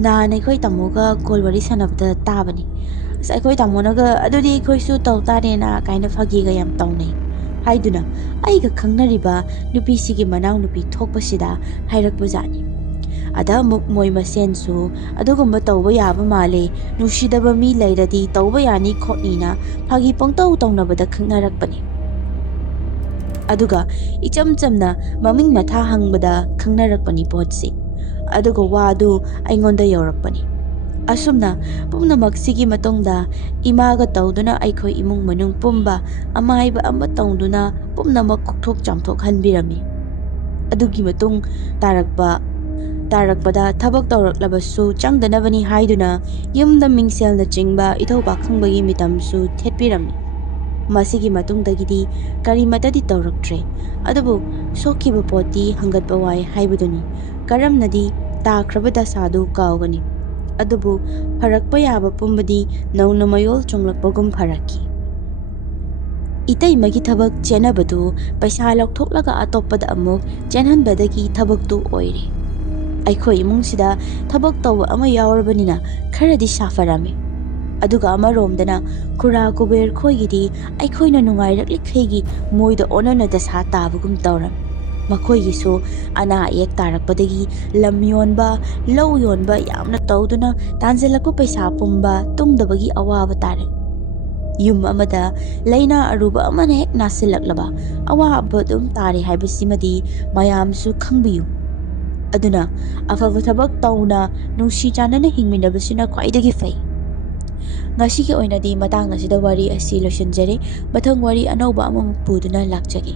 ꯅꯍꯥꯟ ꯑꯩꯈꯣꯏ ꯇꯥꯃꯣꯒ ꯀꯣꯜ ꯋꯥꯔꯤ ꯁꯥꯟꯅꯕꯗ ꯇꯥꯕꯅꯤ꯫ ꯑꯁ ꯑꯩꯈꯣꯏ ꯇꯥꯃꯣꯅꯒ ꯑꯗꯨꯗꯤ ꯑꯩꯈꯣꯏꯁꯨ ꯇꯧ ꯇꯥꯔꯦꯅ ꯀꯥꯏꯅ ꯐꯥꯒꯤꯒ ꯌꯥꯝ ꯇꯧꯅꯩ ꯍꯥꯏꯗꯨꯅ ꯑꯩꯒ ꯈꯪꯅꯔꯤꯕ ꯅꯨꯄꯤꯁꯤꯒꯤ ꯃꯅꯥꯎꯅꯨꯄꯤ ꯊꯣꯛꯄꯁꯤꯗ ꯍꯥꯏꯔꯛꯄꯖꯥꯠꯅꯤ꯫ ꯑꯗ ꯑꯃꯨꯛ ꯃꯣꯏ ꯃꯁꯦꯟꯁꯨ ꯑꯗꯨꯒꯨꯝꯕ ꯇꯧꯕ ꯌꯥꯕ ꯃꯥꯜꯂꯦ, ꯅꯨꯡꯁꯤꯗꯕ ꯃꯤ ꯂꯩꯔꯗꯤ ꯇꯧꯕ ꯌꯥꯅꯤ ꯈꯣꯠꯅꯤꯅ ꯐꯥꯒꯤ ꯄꯪꯇꯧ ꯇꯧꯅꯕꯗ ꯈꯪꯅꯔꯛꯄꯅꯤ꯫ ꯑꯗꯨꯒ ꯏꯆꯝ ꯆꯝꯅ ꯃꯃꯤꯡ ꯃꯊꯥ ꯍꯪꯕꯗ ꯈꯪꯅꯔꯛꯄꯅꯤ ꯄꯣꯠꯁꯤ꯫ ꯑꯗꯨꯒ ꯋꯥꯗꯨ ꯑꯩꯉꯣꯟꯗ ꯌꯧꯔꯛꯄꯅꯤ꯫ ꯑꯁꯨꯝꯅ ꯄꯨꯝꯅꯃꯛꯁꯤꯒꯤ ꯃꯇꯨꯡꯗ ꯏꯃꯥꯒ ꯇꯧꯗꯨꯅ ꯑꯩꯈꯣꯏ ꯏꯃꯨꯡ ꯃꯅꯨꯡ ꯄꯨꯝꯕ ꯑꯃꯥꯏꯕ ꯑꯃ ꯇꯧꯗꯨꯅ ꯄꯨꯝꯅꯃꯛ ꯀꯣꯛꯊꯣꯛ ꯆꯥꯝꯊꯣꯛꯍꯟꯕꯤꯔꯝꯃꯤ꯫ ꯑꯗꯨꯒꯤ ꯃꯇꯨꯡ ꯇꯥꯔꯛꯄꯗ ꯊꯕꯛ ꯇꯧꯔꯛꯂꯕꯁꯨ ꯆꯪꯗꯅꯕꯅꯤ ꯍꯥꯏꯗꯨꯅ ꯌꯨꯝꯗ ꯃꯤꯡꯁꯦꯜꯅꯆꯤꯡꯕ ꯏꯙꯧ ꯄꯥꯈꯪꯕꯒꯤ ಮಿꯇꯝꯁꯨ ꯊꯦꯠꯄꯤꯔꯝꯃꯤ꯫ ꯃꯁꯤꯒꯤ ꯃꯇꯨꯡꯗꯒꯤꯗꯤ ꯀꯔꯤꯃꯇꯗꯤ ꯇꯧꯔꯛꯇ꯭ꯔꯦ꯫ ꯑꯗꯨꯕꯨ ꯁꯣꯛꯈꯤꯕ ꯄꯣꯠꯇꯤ ꯍꯪꯒꯠꯄ ꯋꯥꯏ ꯍꯥꯏꯕꯗꯨꯅꯤ꯫ ꯀꯔꯝꯅꯗꯤ ꯇꯥꯈ꯭ꯔꯕ ꯗꯁꯥꯗꯨ ꯀꯥꯎꯒꯅꯤ꯫ ꯑꯗꯨꯕꯨ ꯐꯔꯛꯄ ꯌꯥꯕ ꯄꯨꯝꯕꯗꯤ ꯅꯧꯅ ꯃꯌꯣꯜ ꯆꯣꯡꯂꯛꯄꯒꯨꯝ ꯐꯔꯛꯈꯤ꯫ ꯏꯇꯩꯃꯒꯤ ꯊꯕꯛ ꯆꯦꯟꯅꯕꯗꯨ ꯄꯩꯁꯥ ꯂꯧꯊꯣꯛꯂꯒ ꯑꯇꯣꯞꯄꯗ ꯑꯃꯨꯛ ꯆꯦꯟꯍꯟꯕꯗꯒꯤ ꯊꯕꯛꯇꯨ ꯑꯣꯏꯔꯦ꯫ ꯑꯩꯈꯣꯏ ꯏꯃꯨꯡꯁꯤꯗ ꯊꯕꯛ ꯇꯧꯕ ꯑꯃ ꯌꯥꯎꯔꯕꯅꯤꯅ ꯈꯔꯗꯤ ꯁꯥꯐꯔꯝꯃꯤ꯫ ꯑꯗꯨꯒ ꯑꯃꯔꯣꯝꯗꯅ ꯈꯨꯔꯥ ꯀꯨꯕꯦꯔ ꯈꯣꯏꯒꯤꯗꯤ ꯑꯩꯈꯣꯏꯅ ꯅꯨꯡꯉꯥꯏꯔꯛꯂꯤꯈꯩꯒꯤ ꯃꯣꯏꯗ ꯑꯣꯟꯅꯅ ꯗꯁꯥ ꯇꯥꯕꯒꯨꯝ ꯇꯧꯔꯝꯃꯤ꯫ ꯃꯈꯣꯏꯒꯤꯁꯨ ꯑꯅꯥ ꯑꯌꯦꯛ ꯇꯥꯔꯛꯄꯗꯒꯤ ꯂꯝ ꯌꯣꯟꯕ, ꯂꯧ ꯌꯣꯟꯕ ꯌꯥꯝꯅ ꯇꯧꯗꯨꯅ ꯇꯥꯟꯁꯤꯜꯂꯛꯄ ꯄꯩꯁా ꯄꯨꯝꯕ ꯇꯨꯡꯗꯕꯒꯤ ꯑꯋꯥꯕ ꯇꯥꯔꯦ꯫ ꯌꯨꯝ ꯑꯃꯗ ꯂꯩꯅꯥ ꯑꯔꯨꯕ ꯑꯃꯅ ꯍꯦꯛ ꯅꯥꯁꯤꯜꯂꯛꯂꯕ ꯑꯋꯥꯕ ꯑꯗꯨꯝ ꯇꯥꯔꯦ ꯍꯥꯏꯕꯁꯤꯃꯗꯤ ꯃꯌꯥꯝꯁꯨ ꯈꯪꯕꯤꯌꯨ꯫ ꯑꯗꯨꯅ ꯑꯐꯕ ꯊꯕꯛ ꯇꯧꯅ ꯅꯨꯡꯁꯤ ꯆꯥꯟꯅꯅ ꯍꯤꯡꯃꯤꯟꯅꯕꯁꯤꯅ ꯈ꯭ꯋꯥꯏꯗꯒꯤ ꯐꯩ꯫ ꯉꯁꯤꯒꯤ ꯑꯣꯏꯅꯗꯤ ꯃꯇꯥꯡ ꯑꯁꯤꯗ ꯋꯥꯔꯤ ꯑꯁꯤ ꯂꯣꯏꯁꯤꯟꯖꯔꯦ꯫ ꯃꯊꯪ ꯋꯥꯔꯤ ꯑꯅꯧꯕ ꯑꯃꯃꯨꯛ ꯄꯨꯗꯨꯅ ꯂꯥꯛꯆꯒꯦ꯫